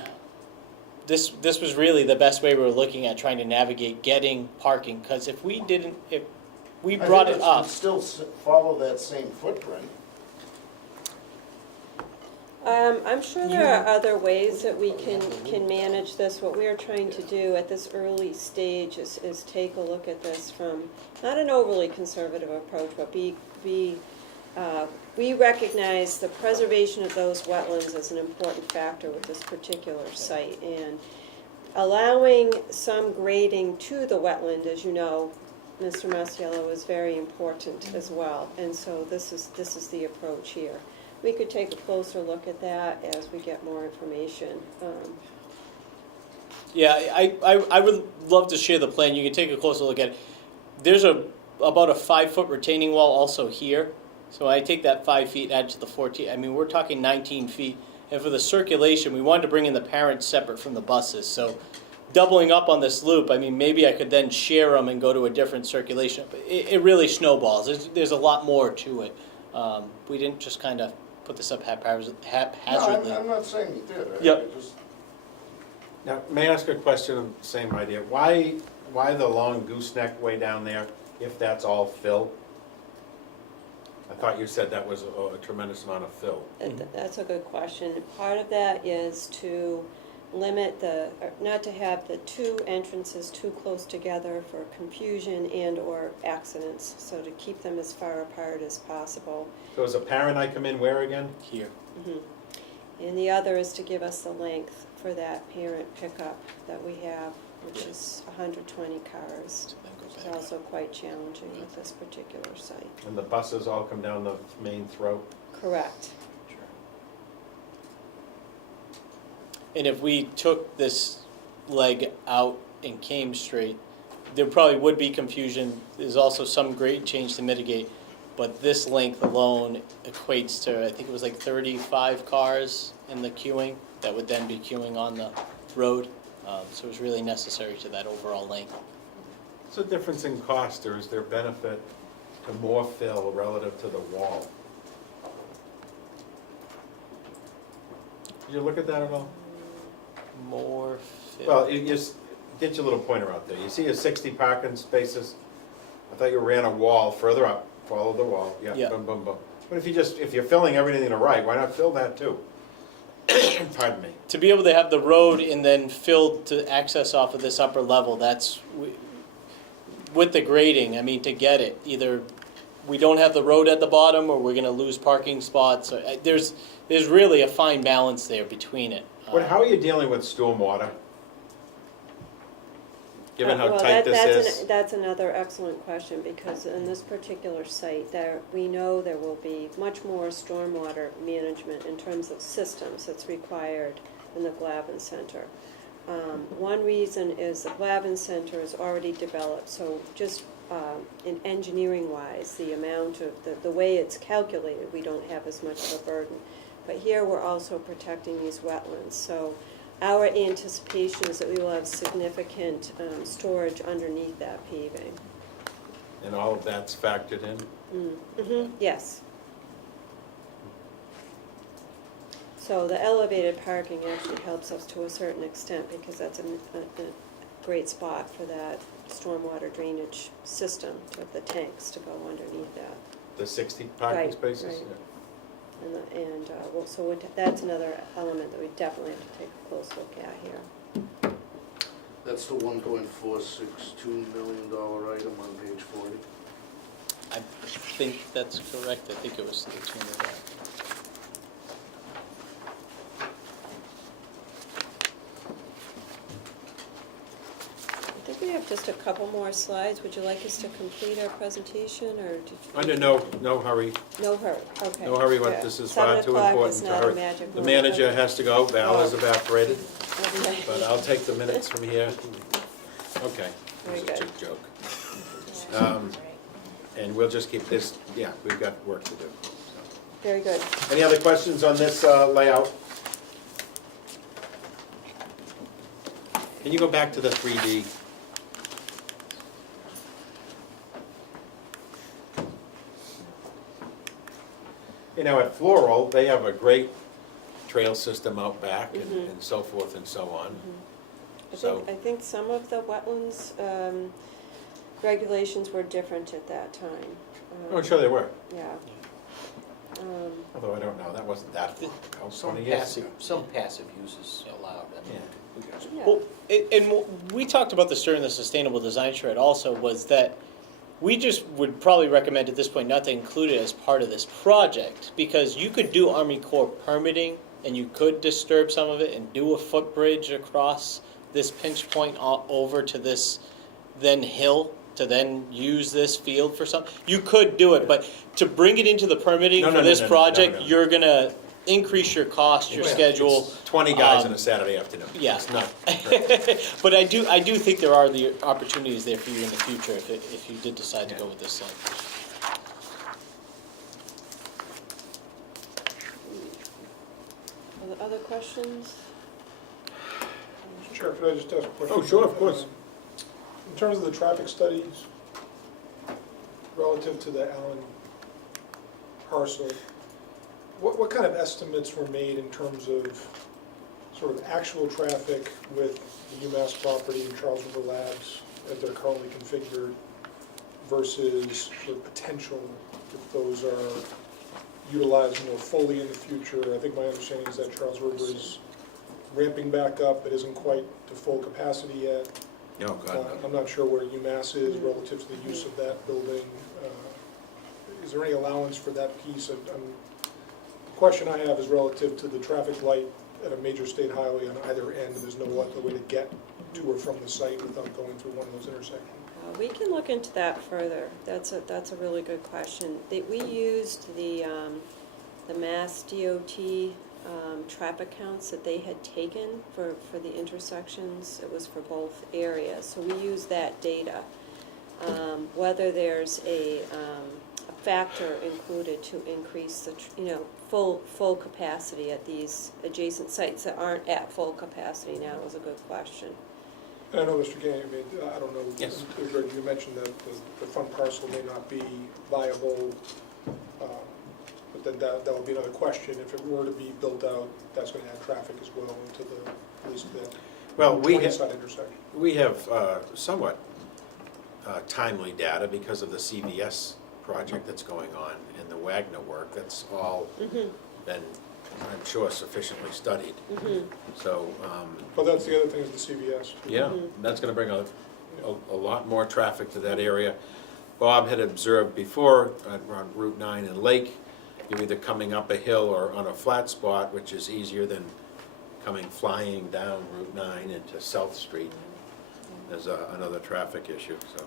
this was really the best way we were looking at trying to navigate getting parking, because if we brought it up. I think it still follow that same footprint. I'm sure there are other ways that we can manage this. What we are trying to do at this early stage is take a look at this from, not an overly conservative approach, but be we recognize the preservation of those wetlands as an important factor with this particular site. And allowing some grading to the wetland, as you know, Mr. Masiello, is very important as well. And so this is the approach here. We could take a closer look at that as we get more information. Yeah, I would love to share the plan. You can take a closer look at it. There's about a 5-foot retaining wall also here. So I take that 5 feet, add to the 14. I mean, we're talking 19 feet. And for the circulation, we wanted to bring in the parents separate from the buses. So doubling up on this loop, I mean, maybe I could then share them and go to a different circulation. But it really snowballs. There's a lot more to it. We didn't just kind of put this up haphazardly. No, I'm not saying you did. Yep. I just, Now, may I ask a question of the same idea? Why the long gooseneck way down there if that's all fill? I thought you said that was a tremendous amount of fill. That's a good question. Part of that is to limit not to have the two entrances too close together for confusion and/or accidents, so to keep them as far apart as possible. So as a parent, I come in where again? Here. And the other is to give us the length for that parent pickup that we have, which is 120 cars, which is also quite challenging with this particular site. And the buses all come down the main throat? Correct. And if we took this leg out and came straight, there probably would be confusion. There's also some grade change to mitigate, but this length alone equates to, I think it was like 35 cars in the queuing that would then be queuing on the road. So it was really necessary to that overall length. What's the difference in cost, or is there benefit to more fill relative to the wall? Did you look at that at all? More fill. Well, you just, get your little pointer out there. You see a 60 parking spaces? I thought you ran a wall further up, follow the wall, Yeah. yeah, boom, boom, boom. But if you're filling everything in the right, why not fill that too? Pardon me. To be able to have the road and then filled to access off of this upper level, that's, with the grading, I mean, to get it, either we don't have the road at the bottom or we're gonna lose parking spots. There's really a fine balance there between it. How are you dealing with stormwater? Given how Well, tight this is? That's another excellent question, because in this particular site, we know there will be much more stormwater management in terms of systems that's required in the Glavin Center. One reason is the Glavin Center is already developed, so just in engineering-wise, the amount of, the way it's calculated, we don't have as much of a burden. But here, we're also protecting these wetlands, so our anticipation is that we will have significant storage underneath that paving. And all of that's factored in? Yes. So the elevated parking actually helps us to a certain extent, because that's a great spot for that stormwater drainage system of the tanks to go underneath that. The 60 parking Right, spaces? right. Yeah. So that's another element that we definitely have to take a close look at here. that's the $1.462 million item on page 40. I think that's correct. I think it was the tune of that. I think we have just a couple more slides. Would you like us to complete our presentation, or did you? Under no hurry, No hurry, okay. no hurry, Yeah. this is far too 7 o'clock important is to not a hurry. magic The number. manager has to go, Val is evaporated, Okay. but I'll take the minutes from here. Okay, Very it was a good. joke. And we'll just keep this, yeah, we've got work to do. so. Very good. Any other questions on this layout? Can you go back to the 3D? You know, at Floral, they have a great trail system out back and so forth and so on. I think some of the wetlands regulations were different at that time. Oh, sure they were, Yeah. although I don't know, that wasn't that long ago, Some 20 years passive, ago. some passive uses allowed. I mean, Yeah. Well, and we talked about this during the sustainable design shred also, was that We just would probably recommend at this point not to include it as part of this project, because you could do Army Corps permitting, and you could disturb some of it and do a footbridge across this pinch point over to this then hill, to then use this field for something. You could do it, but to bring it into the permitting No, for no, no, this no, no, project, no, no. you're gonna increase your cost, your It's schedule. 20 guys on um, a Saturday afternoon. yeah. It's not. But I do think there are the opportunities there for you in the future if you did decide to go with this site. Are there other questions? Chair, could I just ask a question? Oh, sure, of course. In terms of the traffic studies relative to the Allen parcel, what kind of estimates were made in terms of sort of actual traffic with the UMass property and Charles River Labs as they're currently configured versus the potential if those are utilized more fully in the future? I think my understanding is that Charles River is ramping back up, but isn't quite to full capacity yet. No, God, no. I'm not sure where UMass is relative to the use of that building. Is there any allowance for that piece? The question I have is relative to the traffic light at a major state highway on either end. There's no other way to get to or from the site without going through one of those intersections. We can look into that further. That's a really good question. We used the Mass DOT traffic counts that they had taken for the intersections. It was for both areas, so we used that data. Whether there's a factor included to increase the full capacity at these adjacent sites that aren't at full capacity now is a good question. And I know, Mr. Gainey, I don't know, Yes. you mentioned that the front parcel may not be viable, but then that would be another question. If it were to be built out, that's going to add traffic as well into at least the Well, we have, side intersection. we have somewhat timely data because of the CVS project that's going on and the Wagner work. That's all been, I'm sure, sufficiently studied. So, But that's the other thing is the CVS. yeah, that's gonna bring a lot more traffic to that area. Bob had observed before on Route 9 and Lake, you're either coming up a hill or on a flat spot, which is easier than coming flying down Route 9 into South Street. There's another traffic issue, so.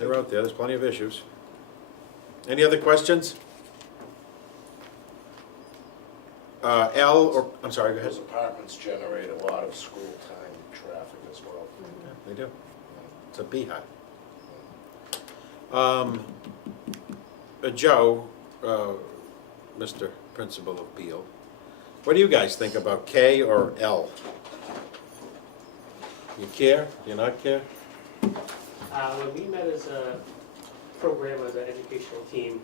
They're out there, there's plenty of issues. Any other questions? I'm sorry, go ahead. Those apartments generate a lot of school time traffic as well. Yeah, they do. It's a beehive. Joe, Mr. Principal of Beal, what do you guys think about K or L? You care? Do you not care? When we met as a program, as an educational team,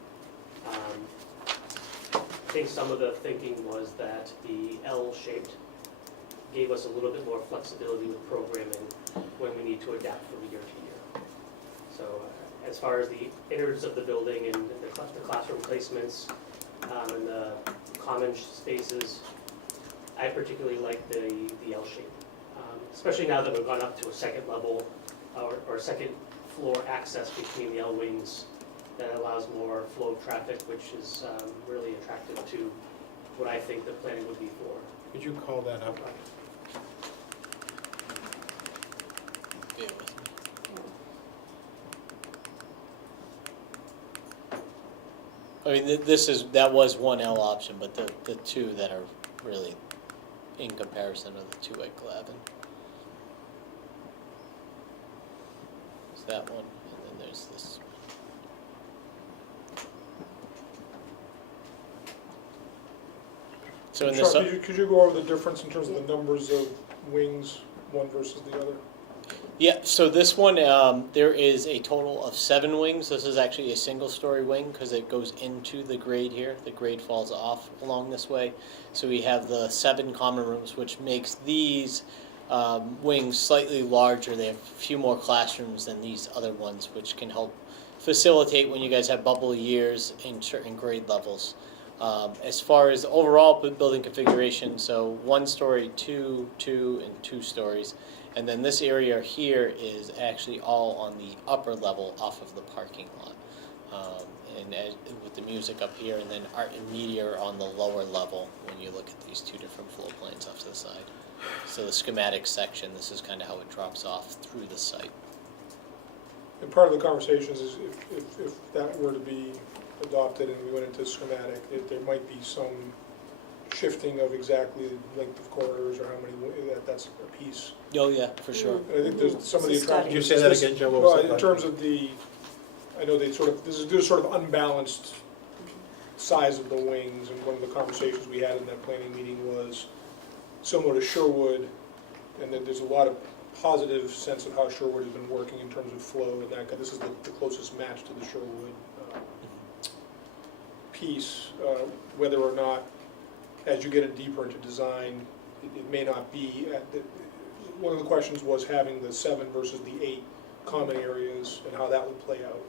I think some of the thinking was that the L-shaped gave us a little bit more flexibility with programming when we need to adapt from year to year. So as far as the innards of the building and the classroom placements and the common spaces, I particularly like the L shape, especially now that we've gone up to a second level or second floor access between the L wings that allows more flow of traffic, which is really attractive to what I think the planning would be for. Could you call that up? Bear with me. I mean, that was one L option, but the two that are really in comparison are the two at Glavin. There's that one, and then there's this. So in this, Sean, could you go over the difference in terms of the numbers of wings, one versus the other? yeah, so this one, there is a total of 7 wings. This is actually a single-story wing because it goes into the grade here. The grade falls off along this way. So we have the 7 common rooms, which makes these wings slightly larger. They have a few more classrooms than these other ones, which can help facilitate when you guys have bubble years in certain grade levels. As far as overall building configuration, so 1 story, 2, 2, and 2 stories. And then this area here is actually all on the upper level off of the parking lot. And with the music up here, and then art and media are on the lower level when you look at these two different floor plans off to the side. So the schematic section, this is kind of how it drops off through the site. And part of the conversations is if that were to be adopted and we went into schematic, there might be some shifting of exactly the length of corridors or how many, that's a piece. Oh, yeah, for sure. And I think there's some of the It's a study. attractions. Could you say that again, Joe? What was Well, that in like? terms of I know they sort of, this is sort of unbalanced size of the wings, and one of the conversations we had in that planning meeting was similar to Sherwood, and that there's a lot of positive sense of how Sherwood has been working in terms of flow, and that this is the closest match to the Sherwood piece, whether or not, as you get deeper into design, it may not be, one of the questions was having the 7 versus the 8 common areas and how that would play out.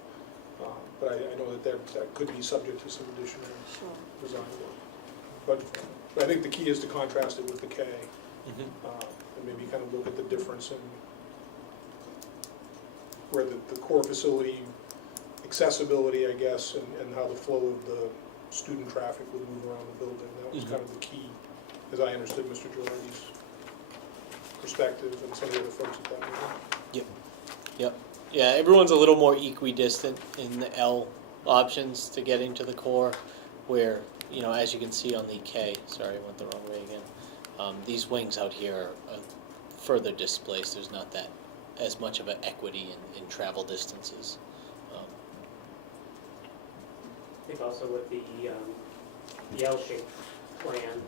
But I know that could be subject to some additional Sure. design work. But I think the key is to contrast it with the K, and maybe kind of look at the difference in where the core facility accessibility, I guess, and how the flow of the student traffic would move around the building. That was kind of the key, as I understood Mr. Giorgi's perspective and some of the other folks at that meeting. Yep. Yeah, everyone's a little more equidistant in the L options to getting to the core, where, you know, as you can see on the K, sorry, I went the wrong way again, these wings out here are further displaced. There's not that as much of an equity in travel distances. I think also with the L-shaped plan,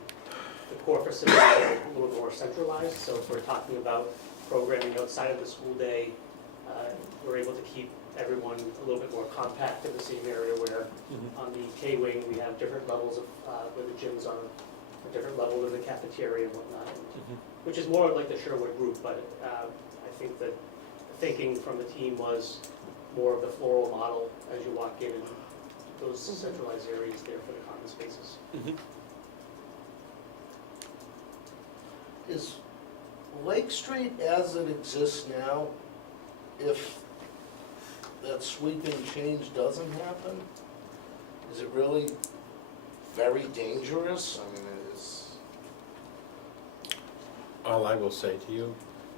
the core facilities are a little more centralized, so if we're talking about programming outside of the school day, we're able to keep everyone a little bit more compact in the same area where on the K-wing, we have different levels of, where the gyms are a different level than the cafeteria and whatnot, which is more like the Sherwood group, but I think that the thinking from the team was more of the floral model as you walk in and those centralized areas there for the common spaces. Is Lake Street as it exists now, if that sweeping change doesn't happen, is it really very dangerous? I mean, All I will say to you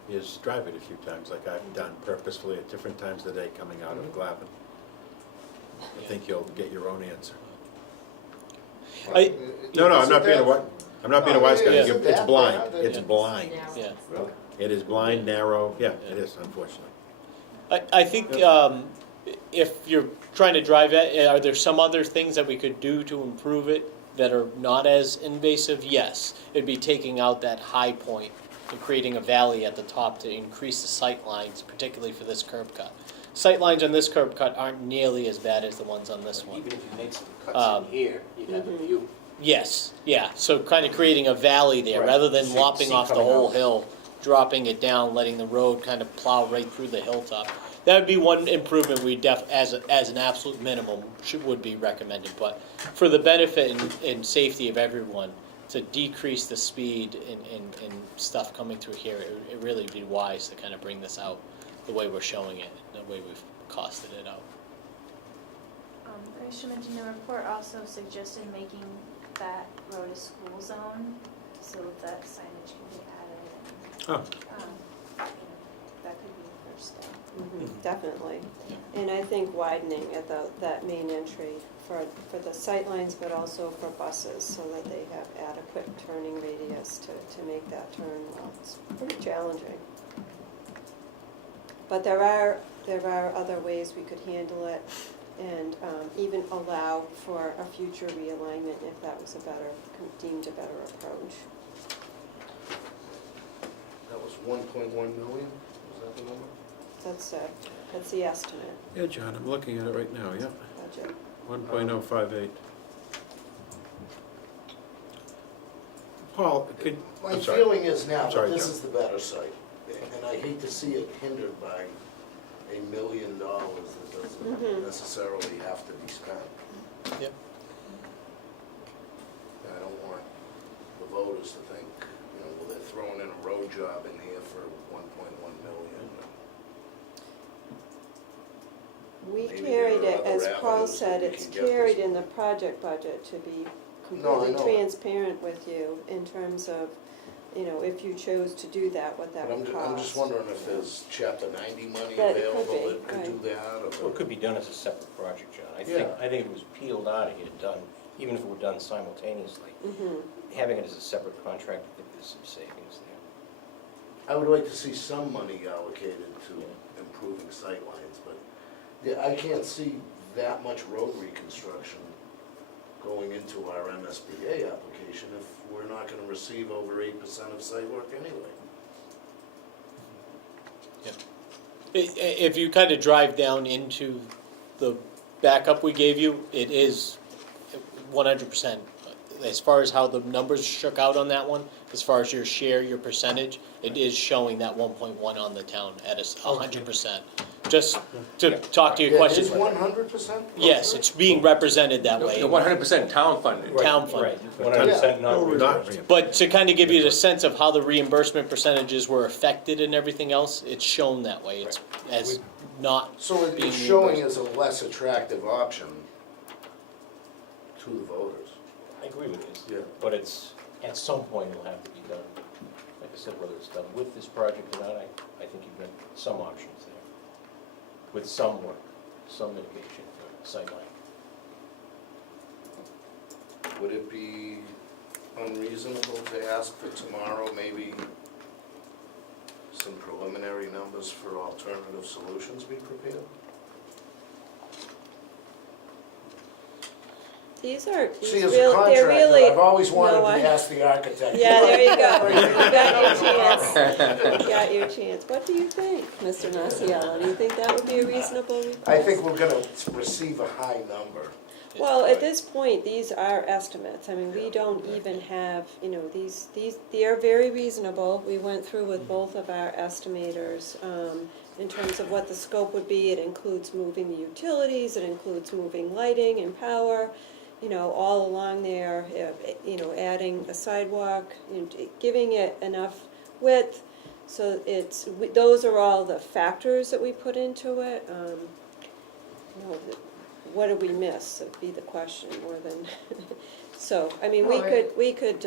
is drive it a few times, like I've done purposefully at different times of the day coming out of Glavin. I think you'll get your own answer. No, I'm not being a wise guy. Yeah. It's blind. It's Yeah. blind. Yeah. Really? It is blind, narrow. Yeah, it is, unfortunately. I think if you're trying to drive it, are there some other things that we could do to improve it that are not as invasive? Yes. It'd be taking out that high point and creating a valley at the top to increase the sight lines, particularly for this curb cut. Sight lines on this curb cut aren't nearly as bad as the ones on this one. Even if you made some cuts in here, you'd have a view. Yes, yeah, so kind of creating a valley there, Right. rather than See- lopping see off the coming whole out. hill, dropping it down, letting the road kind of plow right through the hilltop. That would be one improvement we as an absolute minimum, would be recommended. But for the benefit and safety of everyone, to decrease the speed and stuff coming through here, it really would be wise to kind of bring this out the way we're showing it, the way we've costed it out. I should mention the report also suggested making that road a school zone, so that signage can be added. Oh. That could be the first step. Definitely. And I think widening at that main entry for the sightlines, but also for buses, so that they have adequate turning radius to make that turn. Well, it's pretty challenging. But there are other ways we could handle it, and even allow for a future realignment if that was deemed a better approach. That was 1.1 million, was that the number? That's the estimate Yeah, John, I'm looking at it right now, yeah. budget. 1.058. Paul, My I'm sorry. feeling is now I'm sorry, that this Joe. is the better site, and I hate to see it hindered by $1 million that doesn't necessarily have to be spent. Yep. And I don't want the voters to think, well, they're throwing in a road job in here for 1.1 million. We Maybe carried there are it, other as Paul avenues said, that we it's can get this carried in one. the project budget to be No, I completely know. transparent with you in terms of, you know, if you chose to do that, what that But would cost. I'm just wondering if there's chapter 90 money That it could available be, that could do right. that, Well, or? it could be done as a separate project, John. I Yeah. think if it was peeled out of here, done, even if it were done simultaneously, Mhm. having it as a separate contract, I think there's some savings there. I would like to see some money allocated to improving sightlines, but yeah, I can't see that much road reconstruction going into our MSBA application if we're not gonna receive over 8% of site work anyway. If you kind of drive down into the backup we gave you, it is 100%. As far as how the numbers shook out on that one, as far as your share, your percentage, it is showing that 1.1 on the town at 100%. Just to talk to your Yeah, question. is 100%? Yes, it's being represented that way. The 100% town funded. Town funded. 100% not Not reimbursed. reimbursed. But to kind of give you the sense of how the reimbursement percentages were affected and everything else, it's shown that way. It's as not So being it's showing reimbursed. as a less attractive option to the voters. I agree with you. Yeah. But it's, at some point, it'll have to be done. Like I said, whether it's done with this project or not, I think you've got some options there. With some work, some mitigation for sightline. Would it be unreasonable to ask for tomorrow, maybe some preliminary numbers for alternative solutions be prepared? These are, See, as a they're contractor, really. I've always wanted No, I- to ask the architect. Yeah, there you go. You got your chance. You got your chance. What do you think, Mr. Masiello? Do you think that would be a reasonable request? I think we're gonna receive a high number. Well, at this point, these are estimates. I mean, we don't even have, you know, they are very reasonable. We went through with both of our estimators in terms of what the scope would be. It includes moving the utilities, it includes moving lighting and power, you know, all along there, you know, adding a sidewalk, you know, giving it enough width. So those are all the factors that we put into it. You know, what did we miss, would be the question more than, so, I mean, we could,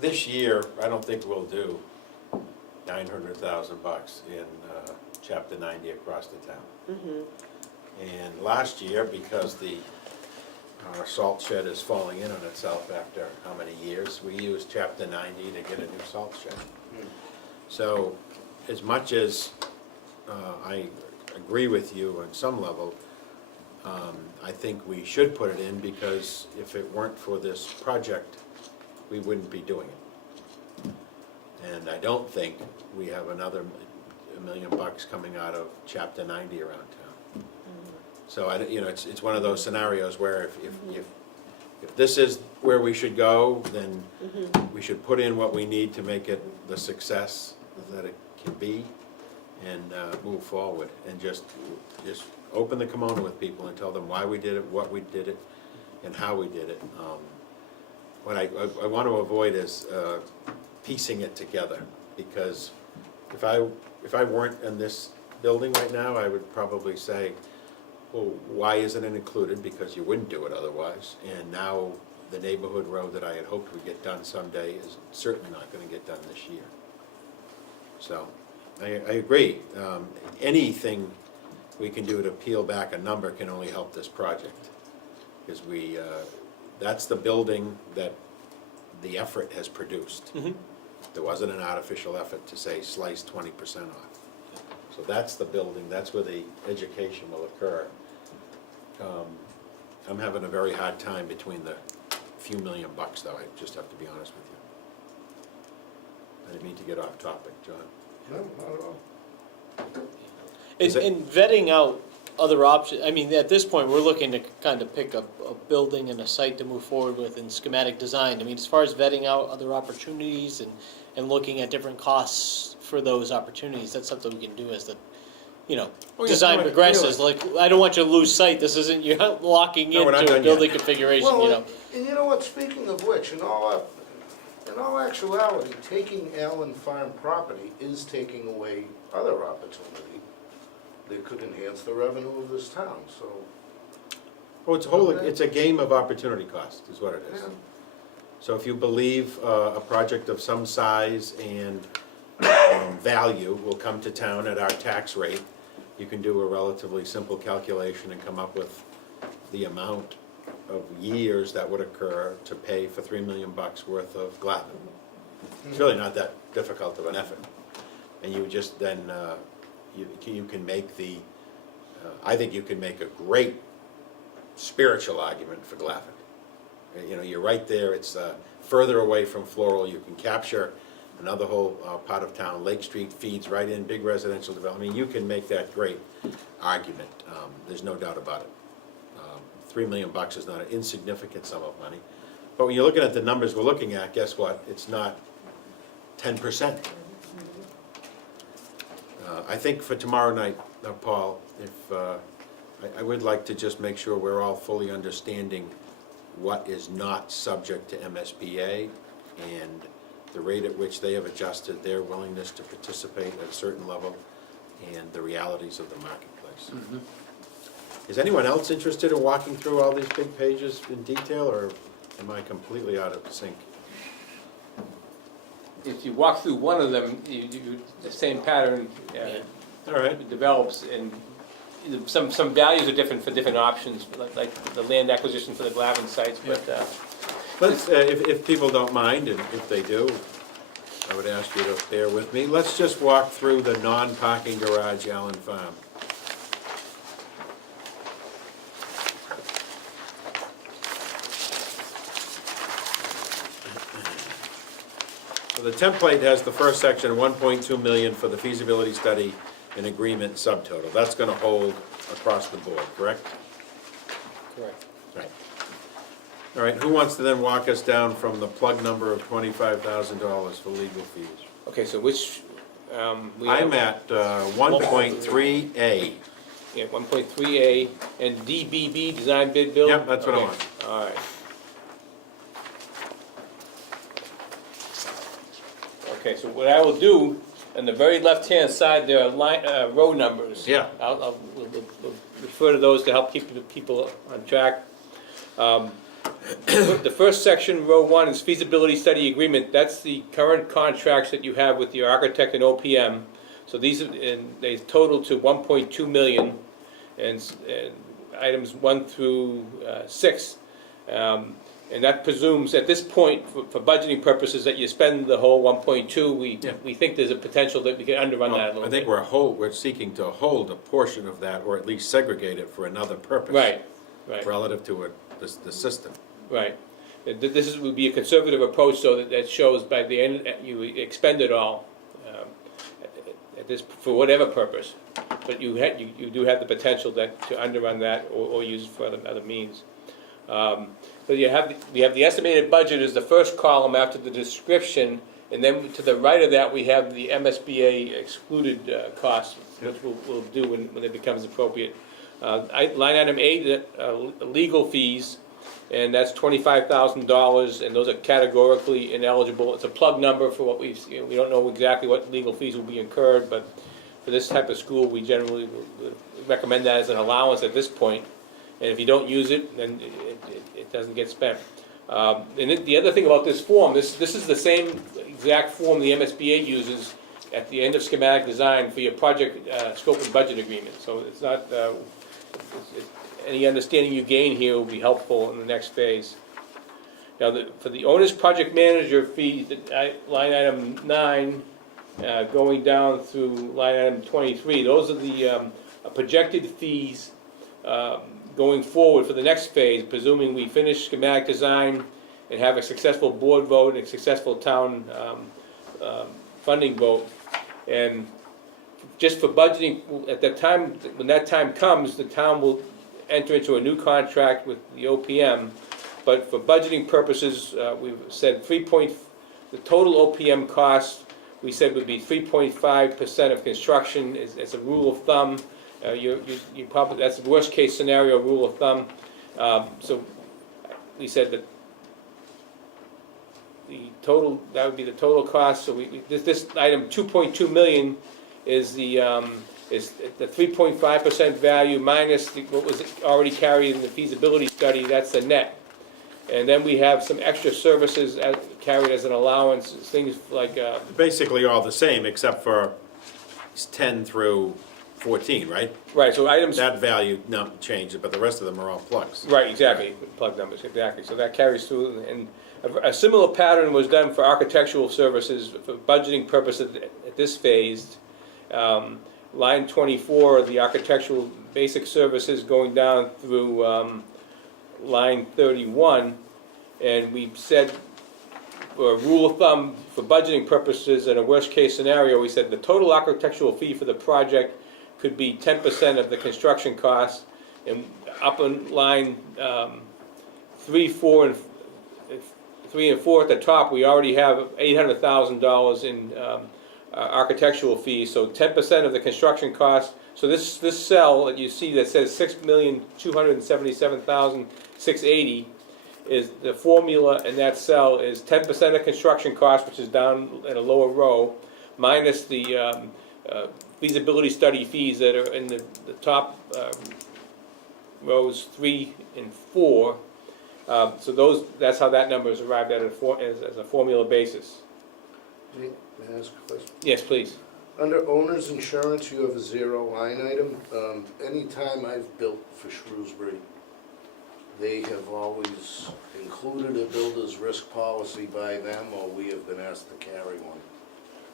This year, I don't think we'll do $900,000 in Chapter 90 across the town. mhm. And last year, because the salt shed is falling in on itself after how many years, we used Chapter 90 to get a new salt shed. So, as much as I agree with you on some level, I think we should put it in, because if it weren't for this project, we wouldn't be doing it. And I don't think we have another $1 million coming out of Chapter 90 around town. So, you know, it's one of those scenarios where if this is where we should go, then we should put in what we need to make it the success that it can be, and move forward, and just open the kimono with people and tell them why we did it, what we did it, and how we did it. What I want to avoid is piecing it together, because if I weren't in this building right now, I would probably say, well, why isn't it included? Because you wouldn't do it otherwise. And now the neighborhood road that I had hoped would get done someday is certainly not going to get done this year. So, I agree. Anything we can do to peel back a number can only help this project. Because that's the building that the effort has produced. There wasn't an artificial effort to say slice 20% off. So that's the building, that's where the education will occur. I'm having a very hard time between the few $1 million though, I just have to be honest with you. I didn't mean to get off topic, John. No, not at all. Is it- In vetting out other options, I mean, at this point, we're looking to kind of pick a building and a site to move forward with in schematic design. I mean, as far as vetting out other opportunities and looking at different costs for those opportunities, that's something we can do as the, you know, Oh, yeah, design no, progresses. Like, I don't want you to lose sight, this isn't you locking No, we're not into a done building yet. configuration, you know. And you know what, speaking of which, in all in all actuality, taking Allen Farm property is taking away other opportunity that could enhance the revenue of this town, so. Oh, it's a game of opportunity cost, is what it is. Yeah. So if you believe a project of some size and value will come to town at our tax rate, you can do a relatively simple calculation and come up with the amount of years that would occur to pay for $3 million worth of Glavin. It's really not that difficult of an effort. And you just then, you can make the, I think you can make a great spiritual argument for Glavin. You know, you're right there, it's further away from Floral, you can capture another whole part of town. Lake Street feeds right in, big residential development. I mean, you can make that great argument, there's no doubt about it. $3 million is not an insignificant sum of money. But when you're looking at the numbers we're looking at, guess what? It's not 10%. I think for tomorrow night, Paul, if I would like to just make sure we're all fully understanding what is not subject to MSBA and the rate at which they have adjusted their willingness to participate at a certain level and the realities of the marketplace. Is anyone else interested in walking through all these big pages in detail, or am I completely out of sync? If you walk through one of them, the same pattern All right. develops, and some values are different for different options, like the land acquisition for the Glavin sites, but Let's, if people don't mind, and if they do, I would ask you to bear with me. Let's just walk through the non-parking garage Allen Farm. So the template has the first section, 1.2 million for the feasibility study and agreement subtotal. That's gonna hold across the board, correct? Correct. Right. All right, who wants to then walk us down from the plug number of $25,000 for legal fees? okay, so which, I'm at 1.3A. Yeah, 1.3A and DBB, design bid build? Yep, that's what I Okay, want. all right. Okay, so what I will do, on the very left-hand side, there are row numbers. Yeah. We'll refer to those to help keep the people on track. The first section, row 1, is feasibility study agreement. That's the current contracts that you have with your architect and OPM. So these are, and they total to 1.2 million, and items 1 through 6. And that presumes, at this point, for budgeting purposes, that you spend the whole 1.2. Yeah. We think there's a potential that we can underrun that a little I bit. think we're seeking to hold a portion of that, or at least segregate it for another purpose. Right. Relative to the system. Right. This would be a conservative approach, so that shows by the end, you expend it all, at this, for whatever purpose. But you do have the potential to underrun that or use it for other means. But we have the estimated budget as the first column after the description, and then to the right of that, we have the MSBA excluded costs, which we'll do when it becomes appropriate. Line item 8, legal fees, and that's $25,000, and those are categorically ineligible. It's a plug number for what we don't know exactly what legal fees will be incurred, but for this type of school, we generally would recommend that as an allowance at this point. And if you don't use it, then it doesn't get spent. And the other thing about this form, this is the same exact form the MSBA uses at the end of schematic design for your project scope and budget agreement. So it's not, any understanding you gain here will be helpful in the next phase. Now, for the owner's project manager fee, line item 9, going down through line item 23, those are the projected fees going forward for the next phase, presuming we finish schematic design and have a successful board vote and a successful town funding vote. And just for budgeting, at that time, when that time comes, the town will enter into a new contract with the OPM. But for budgeting purposes, we've said the total OPM cost, we said would be 3.5% of construction as a rule of thumb. You probably, that's the worst case scenario rule of thumb. So we said that total, that would be the total cost, so this item, 2.2 million is the 3.5% value minus what was already carried in the feasibility study, that's the net. And then we have some extra services carried as an allowance, things like, Basically all the same, except for 10 through 14, right? right, so items. That value not changed, but the rest of them are all plugs. Right, exactly, plug numbers, exactly, so that carries through, and a similar pattern was done for architectural services for budgeting purposes at this phase. Line 24, the architectural basic services going down through line 31, and we said, for a rule of thumb, for budgeting purposes, in a worst-case scenario, we said the total architectural fee for the project could be 10% of the construction cost, and up on line 3, 4, and 4 at the top, we already have $800,000 in architectural fees, so 10% of the construction cost. So this cell that you see that says $6,277,680 is the formula, in that cell is 10% of construction cost, which is down in a lower row, minus the feasibility study fees that are in the top rows 3 and 4. So that's how that number is arrived at as a formula basis. May I ask a question? Yes, please. Under owner's insurance, you have a 0 line item. Anytime I've built for Shrewsbury, they have always included a builder's risk policy by them, or we have been asked to carry one.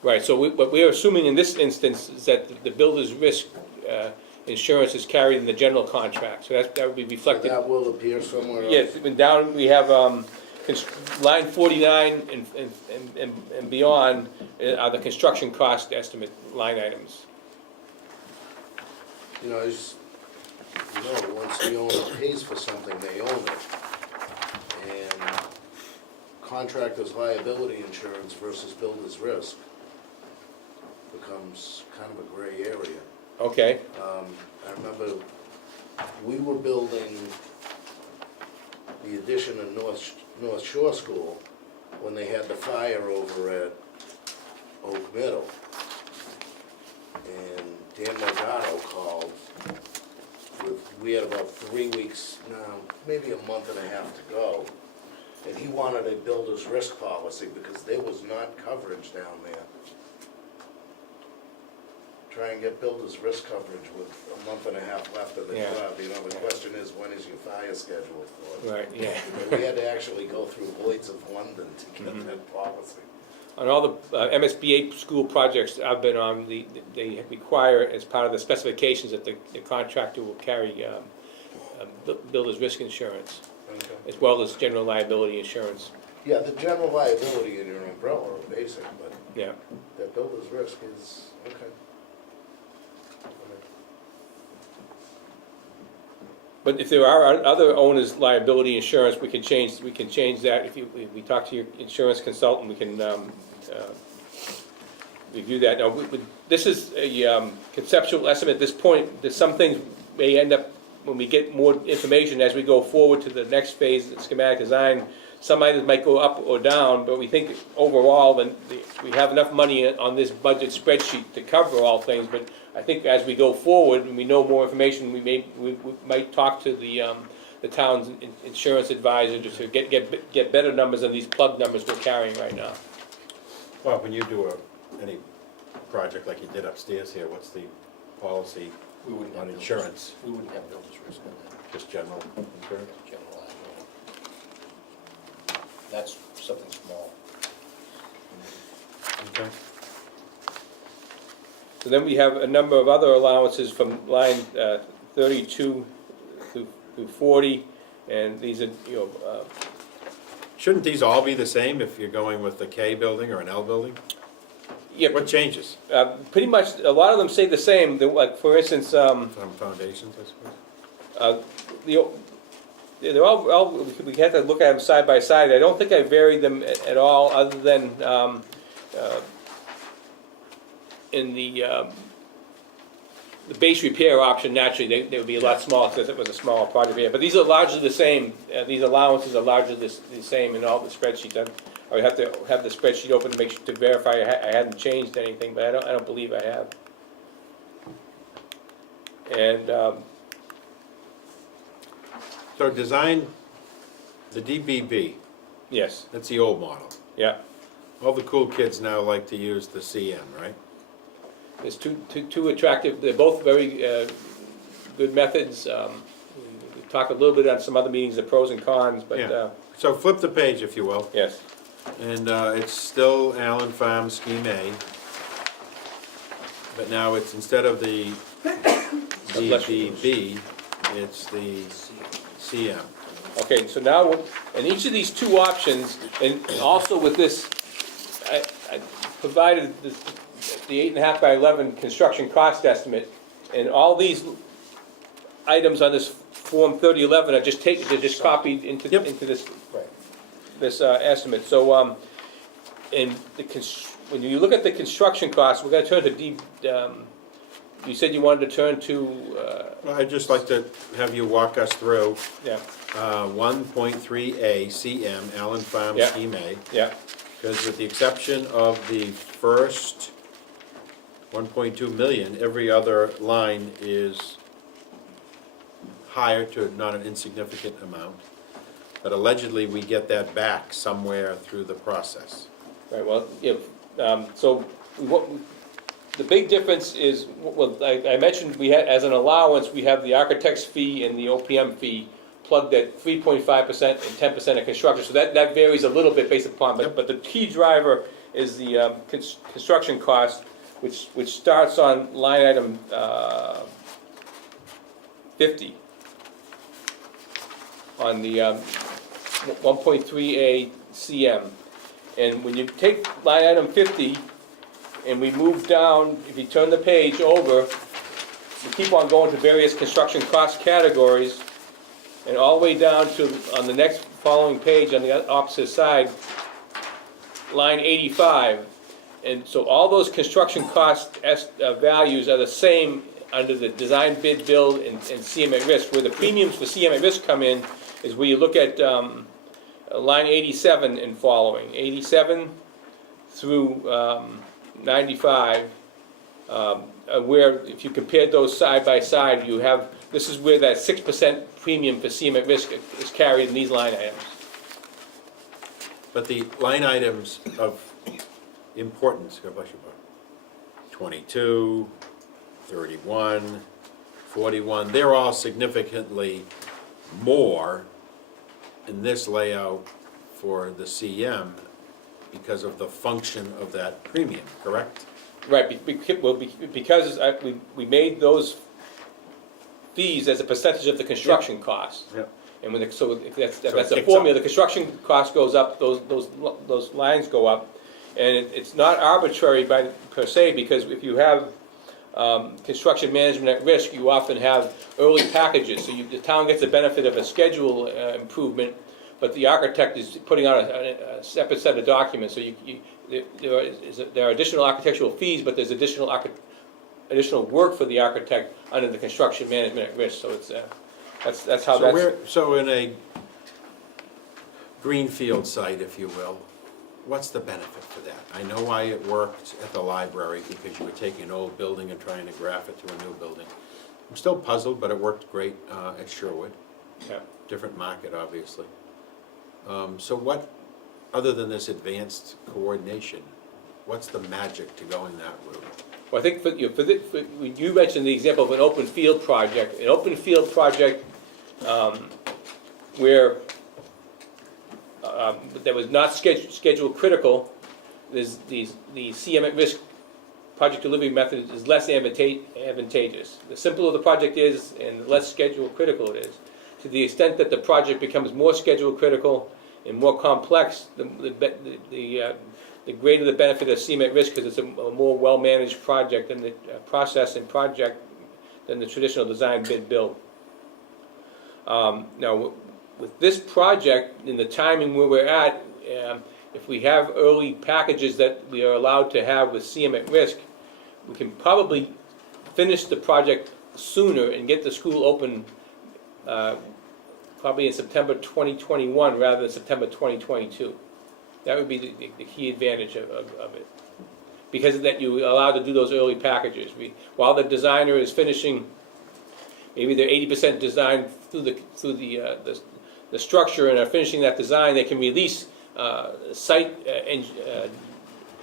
Right, so what we are assuming in this instance is that the builder's risk insurance is carried in the general contract, so that would be So reflected. that will appear somewhere else? Yes, and down, we have line 49 and beyond are the construction cost estimate line items. You know, once the owner pays for something, they own it. And contractor's liability insurance versus builder's risk becomes kind of a gray area. Okay, I remember we were building the addition of North Shore School when they had the fire over at Oak Middle. And Dan Morgado called we had about 3 weeks, maybe a month and a half to go. And he wanted a builder's risk policy because there was not coverage down there. Try and get builder's risk coverage with a month and a half left of the Yeah. job. You know, the question is, when is your fire scheduled for? right, yeah. But we had to actually go through Lloyd's of London to get that policy. On all the MSBA school projects I've been on, they require, as part of the specifications, that the contractor will carry builder's risk insurance, Okay. as well as general liability insurance. Yeah, the general liability in your umbrella are basic, but Yeah. that builder's risk is, okay. But if there are other owners' liability insurance, we can change that. If we talk to your insurance consultant, we can review that. Now, this is a conceptual estimate at this point. There's some things may end up, when we get more information as we go forward to the next phase of schematic design, some items might go up or down, but we think overall, we have enough money on this budget spreadsheet to cover all things. But I think as we go forward and we know more information, we might talk to the town's insurance advisor just to get better numbers than these plug numbers we're carrying right now. Well, when you do any project like you did upstairs here, what's the policy We wouldn't have on builders- insurance? We wouldn't have builder's risk on that, Just general insurance? general liability. That's something small. Okay. So then we have a number of other allowances from line 32 through 40, and these are, Shouldn't these all be the same if you're going with the K building or an L building? yeah, What changes? pretty much, a lot of them stay the same. Like, for instance, Some foundations, I suppose? they're all, we have to look at them side by side. I don't think I varied them at all, other than in the base repair option. Naturally, they would be a lot smaller because it was a smaller project here. But these are largely the same. These allowances are largely the same in all the spreadsheets. I would have to have the spreadsheet open to to verify I hadn't changed anything, but I don't believe I have. And, So design, the DBB, yes, that's the old model. yeah. All the cool kids now like to use the CM, right? It's two attractive, they're both very good methods. We talked a little bit on some other meetings, the pros and cons, but, Yeah. So flip the page, if you will, yes. and it's still Allen Farm Scheme A, but now it's, instead of the DBB, it's the CM. Okay, so now, in each of these two options, and also with this, I provided the 8.5 by 11 construction cost estimate, and all these items on this Form 3011 are they're just copied into Yep. this Right. this estimate. So, when you look at the construction costs, we're gonna turn to you said you wanted to turn to, Well, I'd just like to have you walk us through yeah, 1.3A CM, Allen Farm Yeah. Scheme A, yeah, because with the exception of the first 1.2 million, every other line is higher to not an insignificant amount. But allegedly, we get that back somewhere through the process. right, well, yeah, so the big difference is, well, I mentioned we had, as an allowance, we have the architect's fee and the OPM fee plugged at 3.5% and 10% of construction, so that varies a little bit based upon, but the key driver is the construction cost, which starts on line item 50 on the 1.3A CM. And when you take line item 50 and we move down, if you turn the page over, we keep on going to various construction cost categories, and all the way down to, on the next following page on the opposite side, line 85. And so all those construction cost values are the same under the design bid build and CM at risk. Where the premiums for CM at risk come in is where you look at line 87 and following. 87 through 95, where if you compared those side by side, you have, this is where that 6% premium for CM at risk is carried in these line items. But the line items of importance, God bless you, Bob, 22, 31, 41, they're all significantly more in this layout for the CM because of the function of that premium, correct? Right, because we made those fees as a percentage of the construction cost. Yep. And when, so if that's So it the kicks formula, up. the construction cost goes up, those lines go up. And it's not arbitrary per se, because if you have construction management at risk, you often have early packages. So the town gets the benefit of a schedule improvement, but the architect is putting out a separate set of documents. So there are additional architectural fees, but there's additional work for the architect under the construction management at risk. So it's that's how So in a greenfield site, if you will, what's the benefit for that? I know why it worked at the library, because you were taking an old building and trying to graph it to a new building. I'm still puzzled, but it worked great at Sherwood. Yeah. Different market, obviously. So what, other than this advanced coordination, what's the magic to going that route? Well, I think when you mentioned the example of an open field project, where that was not schedule critical, the CM at risk project delivery method is less advantageous. The simpler the project is and the less schedule critical it is. To the extent that the project becomes more schedule critical and more complex, the greater the benefit of CM at risk, because it's a more well-managed project and the process and project than the traditional design bid build. Now, with this project, in the timing where we're at, if we have early packages that we are allowed to have with CM at risk, we can probably finish the project sooner and get the school open probably in September 2021 rather than September 2022. That would be the key advantage of it. Because of that, you're allowed to do those early packages. While the designer is finishing, maybe they're 80% designed through the structure and are finishing that design, they can release site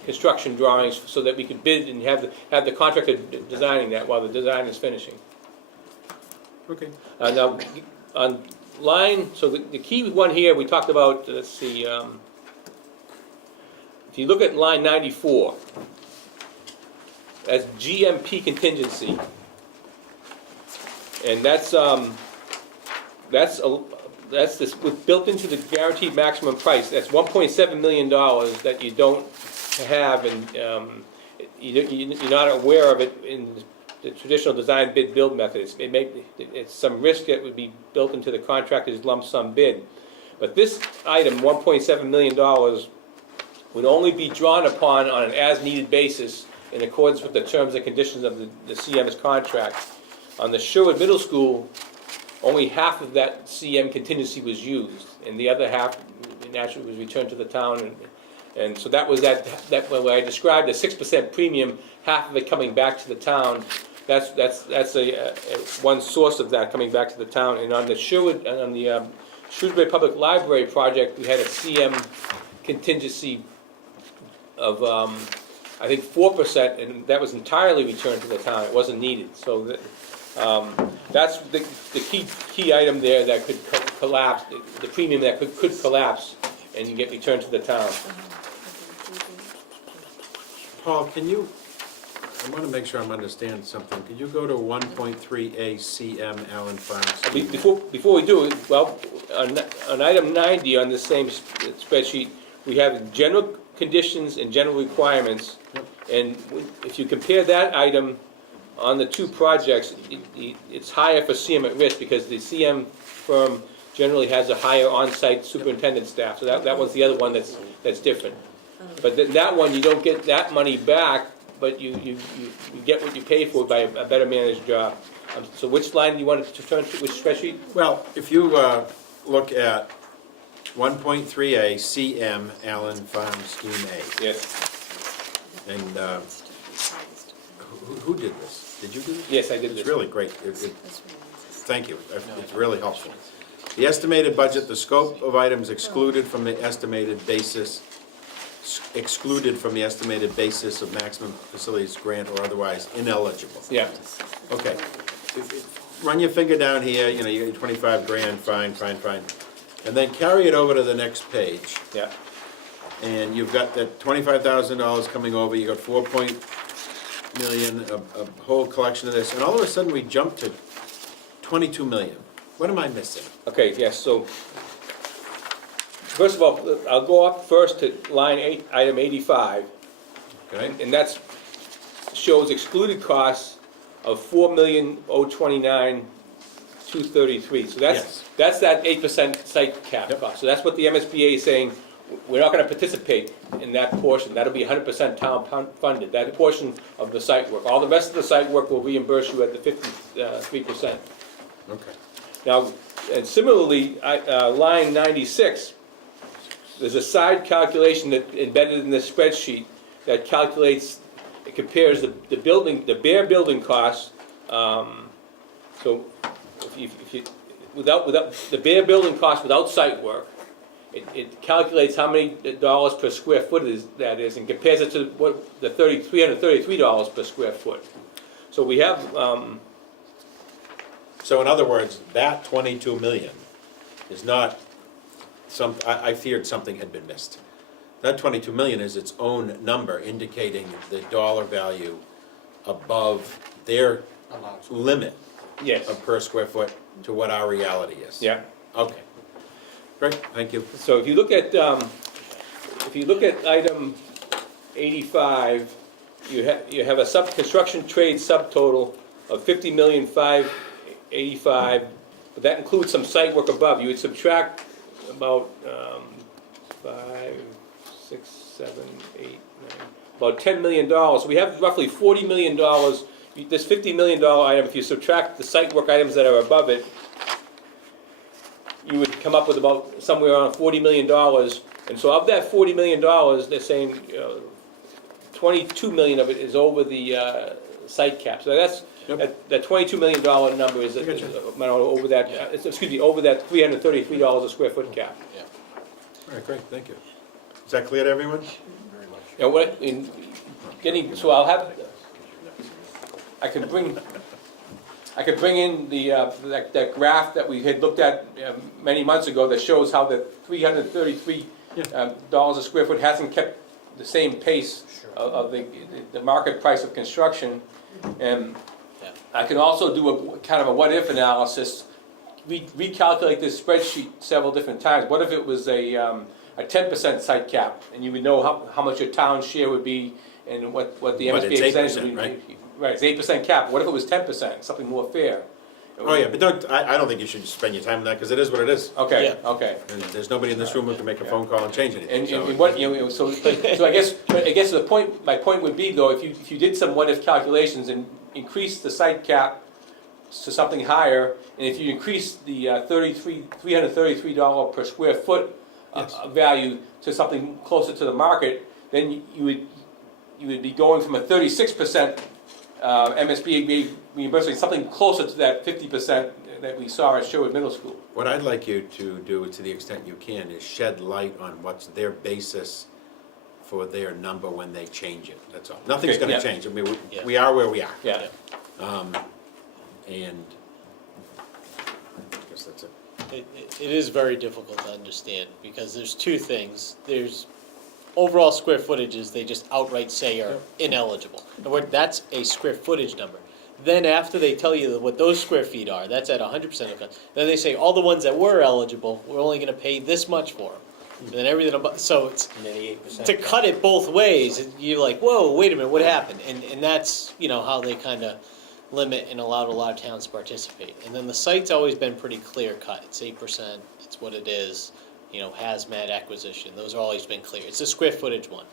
construction drawings so that we could bid and have the contractor designing that while the design is finishing. Okay. Now, on line, so the key one here, we talked about, let's see, if you look at line 94, that's GMP contingency. And that's this, built into the guaranteed maximum price. That's $1.7 million that you don't have, and you're not aware of it in the traditional design bid build methods. It's some risk that would be built into the contractor's lump sum bid. But this item, $1.7 million, would only be drawn upon on an as-needed basis in accordance with the terms and conditions of the CM's contract. On the Sherwood Middle School, only half of that CM contingency was used, and the other half naturally was returned to the town. And so that was that when I described the 6% premium, half of it coming back to the town. That's a one source of that coming back to the town. And on the Shrewsbury Public Library project, we had a CM contingency of I think 4%, and that was entirely returned to the town. It wasn't needed. So that's the key item there that could collapse, the premium that could collapse and get returned to the town. Paul, can you, I want to make sure I'm understanding something. Could you go to 1.3A CM Allen Farms? Before we do it, well, on item 90 on the same spreadsheet, we have general conditions and general requirements. And if you compare that item on the two projects, it's higher for CM at risk because the CM firm generally has a higher on-site superintendent staff. So that one's the other one that's different. But that one, you don't get that money back, but you get what you pay for by a better managed job. So which line do you want to turn to, which spreadsheet? Well, if you look at 1.3A CM Allen Farm Scheme A. Yes. And who did this? Did you do this? Yes, I did this. It's really great. Thank you. It's really helpful. The estimated budget, the scope of items excluded from the estimated basis of maximum facilities grant or otherwise ineligible. Yeah. Okay. Run your finger down here, you get 25 grand, fine. And then carry it over to the next page. Yeah. And you've got that $25,000 coming over, you got 4 million, a whole collection of this, and all of a sudden we jump to 22 million. What am I missing? Okay, yes, so, first of all, I'll go up first to line 8, item 85. Okay? And that shows excluded costs of $4,029,233. So Yes. that's that 8% site cap Yep. cost. So that's what the MSBA is saying, we're not gonna participate in that portion. That'll be 100% town funded, that portion of the site work. All the rest of the site work will reimburse you at the 53%. Okay. Now, and similarly, line 96, there's a side calculation that embedded in this spreadsheet that calculates, it compares the bare building costs. So, if you without the bare building cost without site work, it calculates how many dollars per square foot that is, and compares it to what the $333 per square foot. So we have. So in other words, that 22 million is not I feared something had been missed. That 22 million is its own number indicating the dollar value above their limit Yes. of per square foot to what our reality is. Yeah. Okay. Great, thank you. So if you look at item 85, you have a construction trade subtotal of $50,585,000, but that includes some site work above. You would subtract about 5, 6, 7, 8, 9, about $10 million. So we have roughly $40 million. This $50 million item, if you subtract the site work items that are above it, you would come up with about somewhere around $40 million And so of that $40 million, they're saying 22 million of it is over the site cap. So that's, Yep. that $22 million number is, I got over that, excuse me, over that $333 a square foot cap. Yeah, All right, great, thank you. Is that clear to everyone? very much. Yeah, what, in getting, so I'll have, I can bring in the, that graph that we had looked at many months ago that shows how the $333 a square foot hasn't kept the same pace of the market price of construction. And Yeah. I can also do a kind of a what-if analysis, recalculate this spreadsheet several different times. What if it was a 10% site cap, and you would know how much your town's share would be, and what the But it's MSBA percentage would 8%, be. right? Right, it's 8% cap. What if it was 10%, something more fair? Oh, yeah, but I don't think you should spend your time on that, because it is what it is. Okay, Yeah. okay. And there's nobody in this room who can make a phone call and change anything. And so- what, you know, so I guess the point, my point would be though, if you did some what-if calculations and increased the site cap to something higher, and if you increase the $333 per square foot Yes. value to something closer to the market, then you would be going from a 36% MSBA reimbursement, something closer to that 50% that we saw at Sherwood Middle School. What I'd like you to do, to the extent you can, is shed light on what's their basis for their number when they change it, that's all. Nothing's Okay, gonna yeah. change, I mean, Yeah. we are where we are. Yeah. And I guess that's it. It is very difficult to understand, because there's two things. There's overall square footages, they just outright say are ineligible. And that's a square footage number. Then after they tell you what those square feet are, that's at 100% of cost. Then they say, all the ones that were eligible, we're only gonna pay this much for them. And then everything above, so it's, And then the 8%. to cut it both ways, you're like, whoa, wait a minute, what happened? And that's, how they kind of limit and allowed a lot of towns to participate. And then the site's always been pretty clear cut. It's 8%, it's what it is, hazmat acquisition, those have always been clear. It's a square footage one.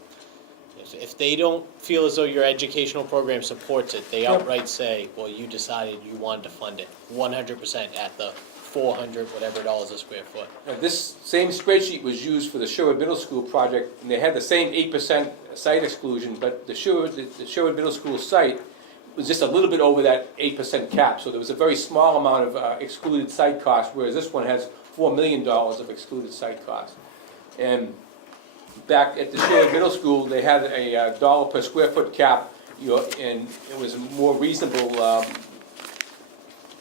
If they don't feel as though your educational program supports it, they outright say, well, you decided you wanted to fund it 100% at the 400 whatever dollars a square foot. Now, this same spreadsheet was used for the Sherwood Middle School project, and they had the same 8% site exclusion, but the Sherwood Middle School site was just a little bit over that 8% cap, so there was a very small amount of excluded site costs, whereas this one has $4 million of excluded site costs. And back at the Sherwood Middle School, they had a dollar per square foot cap, and it was a more reasonable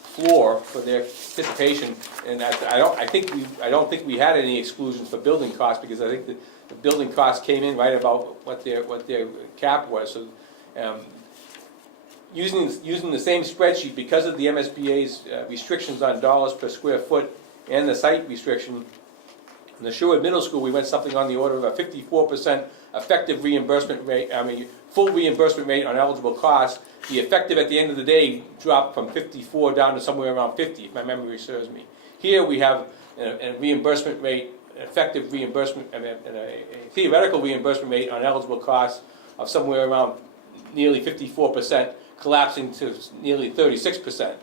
floor for their participation. And I don't think we had any exclusions for building costs, because I think the building costs came in right about what their cap was. So using the same spreadsheet, because of the MSBA's restrictions on dollars per square foot and the site restriction, in the Sherwood Middle School, we went something on the order of a 54% effective reimbursement rate, full reimbursement rate on eligible costs. The effective at the end of the day dropped from 54 down to somewhere around 50, if my memory serves me. Here we have a reimbursement rate, effective reimbursement, and a theoretical reimbursement rate on eligible costs of somewhere around nearly 54%, collapsing to nearly 36%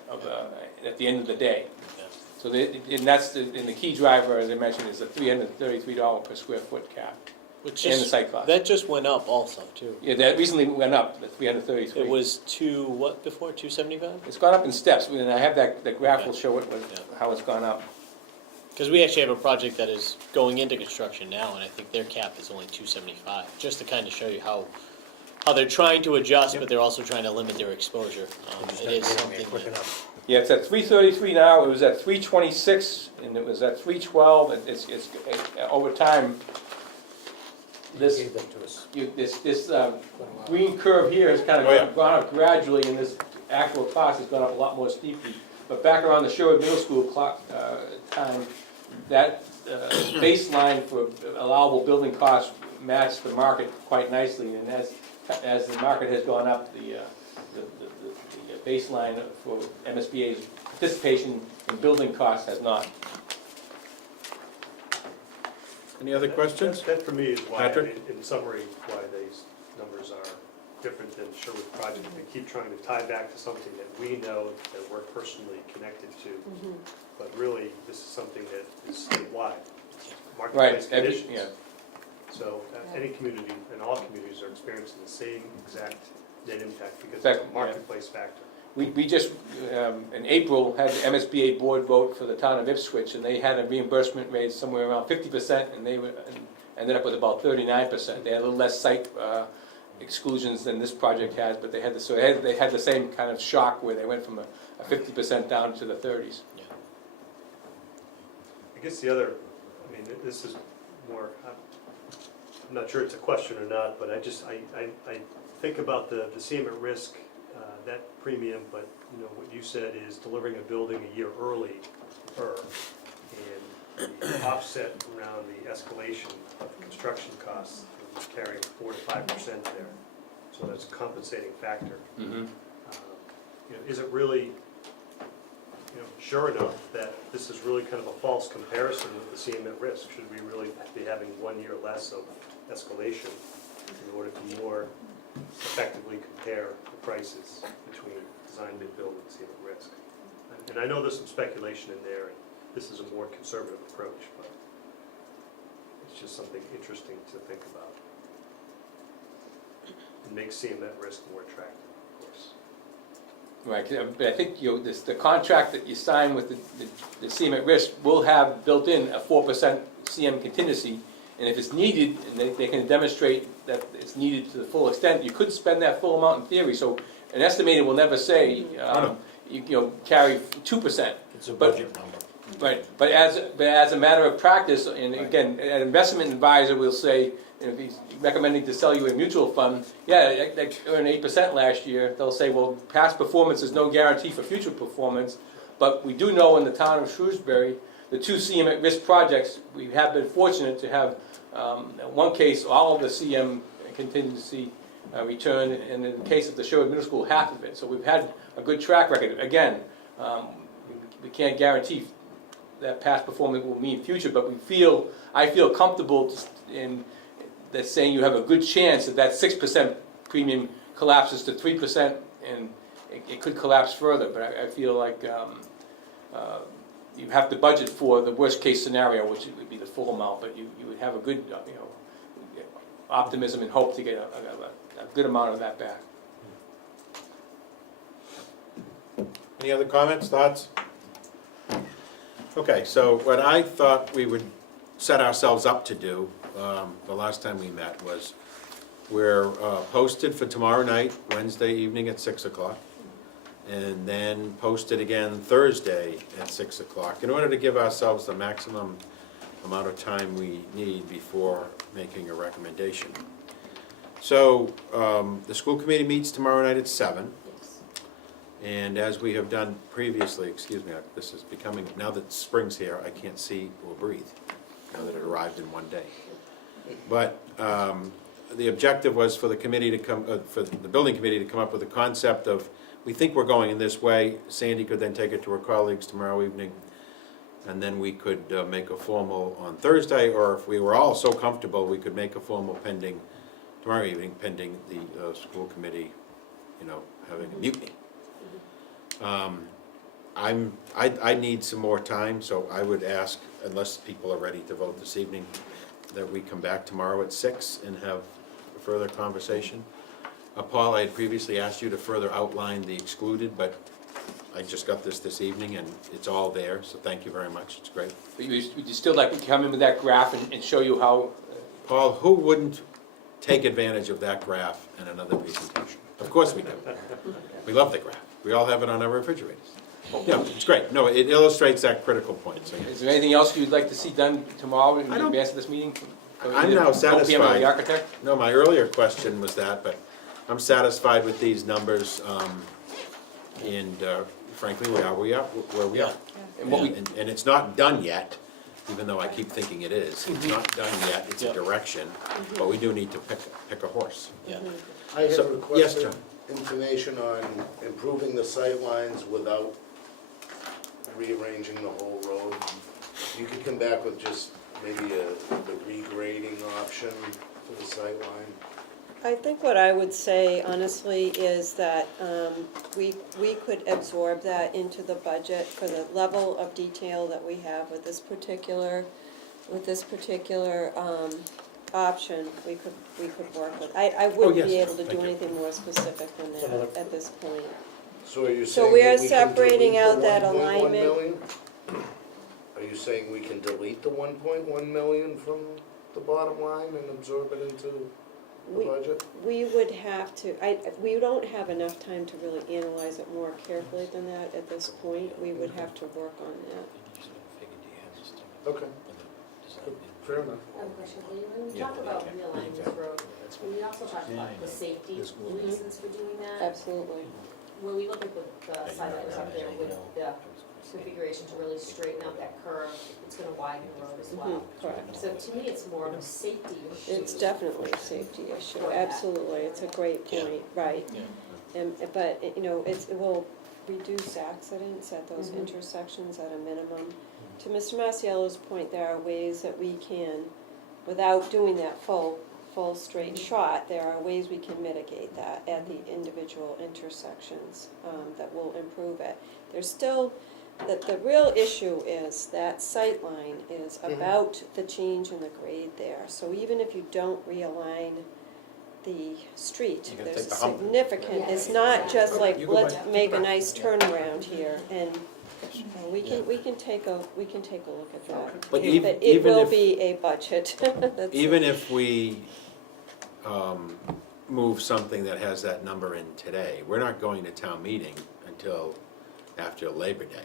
at the end of the day. So and that's the key driver, as I mentioned, is the $333 per square foot cap. Which And the site cost. That just went up also, too. Yeah, that recently went up, the 333. It was what before, 275? It's gone up in steps, and I have that graph will show it, Yeah. how it's gone up. Because we actually have a project that is going into construction now, and I think their cap is only 275, just to kind of show you how they're trying to adjust, but they're also trying to limit their exposure. It is something that, Yeah, it's at 333 now, it was at 326, and it was at 312, and it's over time, this, Gave them to us. this green curve here has kind Oh, yeah. of gone up gradually, and this actual cost has gone up a lot more steeply. But back around the Sherwood Middle School time, that baseline for allowable building costs matched the market quite nicely, and as the market has gone up, the baseline for MSBA's participation in building costs has not. Any other questions? That for me is why, Patrick? in summary, why these numbers are different than Sherwood project. They keep trying to tie back to something that we know, that we're personally connected to. But really, this is something that is statewide. Right, Marketplace conditions. yeah. So any community, and all communities are experiencing the same exact net impact because of Exactly, the yeah. marketplace factor. We just, in April, had the MSBA board vote for the town of Ipswich, and they had a reimbursement rate somewhere around 50%, and they ended up with about 39%. They had a little less site exclusions than this project has, but they had the same kind of shock where they went from a 50% down to the 30s. I guess the other, I mean, this is more, I'm not sure it's a question or not, but I think about the CM at risk, that premium, but you know, what you said is delivering a building a year early, and the offset around the escalation of construction costs, carrying 4 to 5% there. So that's a compensating factor. Mm-hmm. You know, is it really, sure enough that this is really kind of a false comparison with the CM at risk? Should we really be having 1 year less of escalation in order to more effectively compare the prices between design, bid, build, and CM at risk? And I know there's some speculation in there, and this is a more conservative approach, but it's just something interesting to think about. It makes CM at risk more attractive, of course. Right, but I think the contract that you sign with the CM at risk will have built in a 4% CM contingency, and if it's needed, and they can demonstrate that it's needed to the full extent, you could spend that full amount in theory. So an estimator will never say, carry 2%. It's a But- budget number. Right, but as a matter of practice, and again, an investment advisor will say, if he's recommending to sell you a mutual fund, yeah, they earned 8% last year, they'll say, well, past performance is no guarantee for future performance, but we do know in the town of Shrewsbury, the 2 CM at risk projects, we have been fortunate to have, in one case, all of the CM contingency return, and in the case of the Sherwood Middle School, half of it. So we've had a good track record. Again, we can't guarantee that past performance will mean future, but I feel comfortable in that saying you have a good chance that 6% premium collapses to 3%, and it could collapse further. But I feel like you have to budget for the worst case scenario, which would be the full amount. But you would have a good optimism and hope to get a good amount of that back. Any other comments, thoughts? Okay, so what I thought we would set ourselves up to do, the last time we met, was we're posted for tomorrow night, Wednesday evening at 6 o'clock, and then posted again Thursday at 6 o'clock, in order to give ourselves the maximum amount of time we need before making a recommendation. So, the school committee meets tomorrow night at 7. And as we have done previously, excuse me, this is becoming, now that spring's here, I can't see or breathe, now that it arrived in one day. But the objective was for the committee to come, for the building committee to come up with a concept of, we think we're going in this way. Sandy could then take it to her colleagues tomorrow evening, and then we could make a formal on Thursday, or if we were all so comfortable, we could make a formal pending, tomorrow evening, pending the school committee, having a mutiny. I need some more time, so I would ask, unless people are ready to vote this evening, that we come back tomorrow at 6 and have a further conversation. Paul, I had previously asked you to further outline the excluded, but I just got this evening, and it's all there, so thank you very much, it's great. But would you still like to come in with that graph and show you how? Paul, who wouldn't take advantage of that graph in another presentation? Of course we do. We love the graph. We all have it on our refrigerators. Yeah, it's great. No, it illustrates that critical point. So, Is there anything else you'd like to see done tomorrow in I don't- advance of this meeting? I'm now OPM or satisfied. the architect? No, my earlier question was that, but I'm satisfied with these numbers, and frankly, where we are. And what we, And it's not done yet, even though I keep thinking it is. It's not done yet, it's a direction, but we do need to pick a horse. Yeah. I had So- yes, requested John. information on improving the sightlines without rearranging the whole road. You could come back with just maybe the regrading option for the sightline. I think what I would say honestly is that we could absorb that into the budget for the level of detail that we have with this particular option, we could work with. I wouldn't yes, be able to thank do you. anything more specific than that at this point. So are you So saying we that are we can separating delete the out that 1.1 alignment. million? Are you saying we can delete the 1.1 million from the bottom line and absorb it into the We- budget? We would have to, we don't have enough time to really analyze it more carefully than that at this point. We would have to work on that. Okay, fair enough. I have a question for you. When we talk about realigning this road, we also talk about the safety reasons for doing that. Absolutely. When we look at the side that was up there with the configuration to really straighten out that curve, it's gonna widen the road as well. Correct. So to me, it's more of a safety issue. It's definitely a safety issue, absolutely, it's a great point, right. But, you know, it will reduce accidents at those intersections at a minimum. To Mr. Masiello's point, there are ways that we can, without doing that full straight shot, there are ways we can mitigate that at the individual intersections that will improve it. There's still, the real issue is that sight line is about the change in the grade there. So even if you don't realign the street, You can there's take a the hump. significant, it's not just like, let's make a nice turnaround here, and we can take a look at that. But But even it will if- be a budget. That's- Even if we move something that has that number in today, we're not going to town meeting until after Labor Day,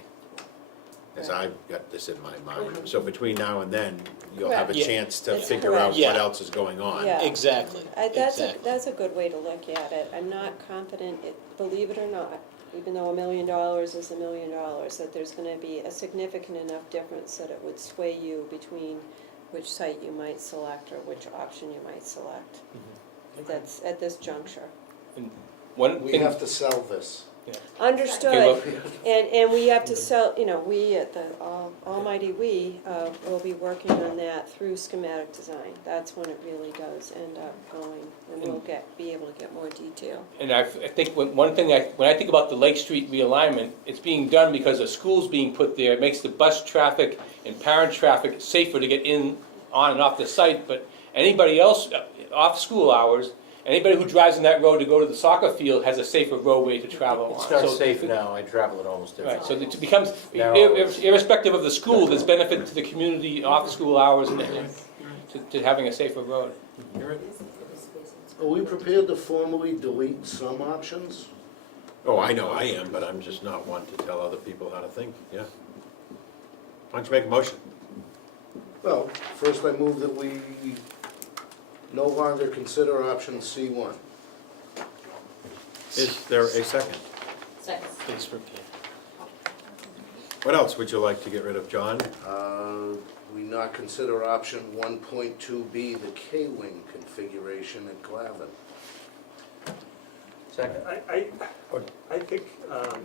as I've got this in my mind. So between now and then, you'll have a Correct. chance to That's figure out correct. what Yeah. else is going on. Yeah. Exactly, exactly. That's a good way to look at it. I'm not confident, believe it or not, even though $1 million is $1 million, that there's gonna be a significant enough difference that it would sway you between which site you might select or which option you might select. That's at this juncture. One We thing, have to sell this. Understood, Okay, and we have to sell, you know, we at the almighty we will be working on that through schematic design. That's when it really does end up going, and we'll be able to get more detail. and I think when I think about the Lake Street realignment, it's being done because a school's being put there. It makes the bus traffic and parent traffic safer to get in, on and off the site, but anybody else, off school hours, anybody who drives on that road to go to the soccer field has a safer roadway to travel on. It's not So- safe now, I travel it almost every day. Right, so it becomes, No. irrespective of the school, there's benefit to the community off school hours and to having a safer road. Are we prepared to formally delete some options? Oh, I know I am, but I'm just not one to tell other people how to think, yeah. Why don't you make a motion? Well, first I move that we no longer consider option C1. Is there a second? Second. Thanks for, yeah. What else would you like to get rid of, John? We not consider option 1.2B, the K-wing configuration at Glavin. Second. I think, I'm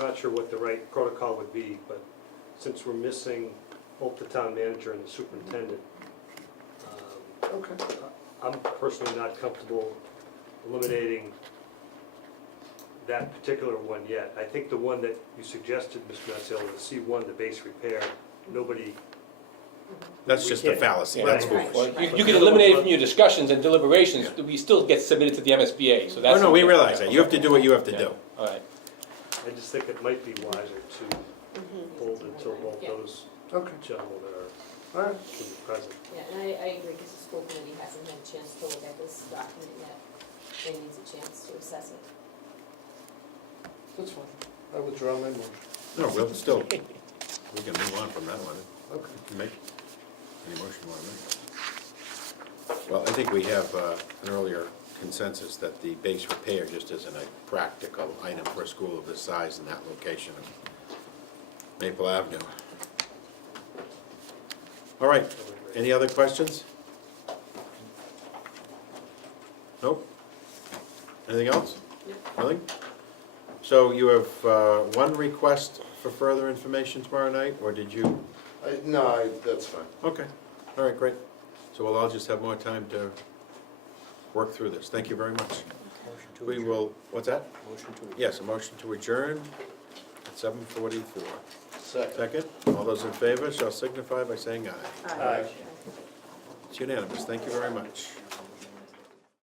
not sure what the right protocol would be, but since we're missing both the town manager and the superintendent, Okay. I'm personally not comfortable eliminating that particular one yet. I think the one that you suggested, Mr. Mazzell, the C1, the base repair, nobody, That's We just a can't. fallacy, that's Right. foolish. Well, you can eliminate it from your discussions and deliberations, but we still get submitted to the MSBA, so Oh, that's. no, we realize that, you have to do what you have to do. All right. I just think it might be wiser to hold until both those Okay. gentlemen All right. can be present. Yeah, and I agree, because the school committee hasn't had a chance to look at this document yet. They need a chance to assess it. That's fine. I withdraw my motion. No, we'll still, we can move on from that one. Okay. You can make any motion you want to make. Well, I think we have an earlier consensus that the base repair just isn't a practical item for a school of this size in that location of Maple Avenue. All right, any other questions? Nope? Anything else? Nothing? So you have one request for further information tomorrow night, or did you? No, that's fine. Okay, all right, great. So we'll all just have more time to work through this. Thank you very much. Motion to We adjourn. will, what's that? Motion to adjourn. Yes, a motion to adjourn at 7:44. Second. Second, all those in favor shall signify by saying aye. Aye. It's unanimous, thank you very much.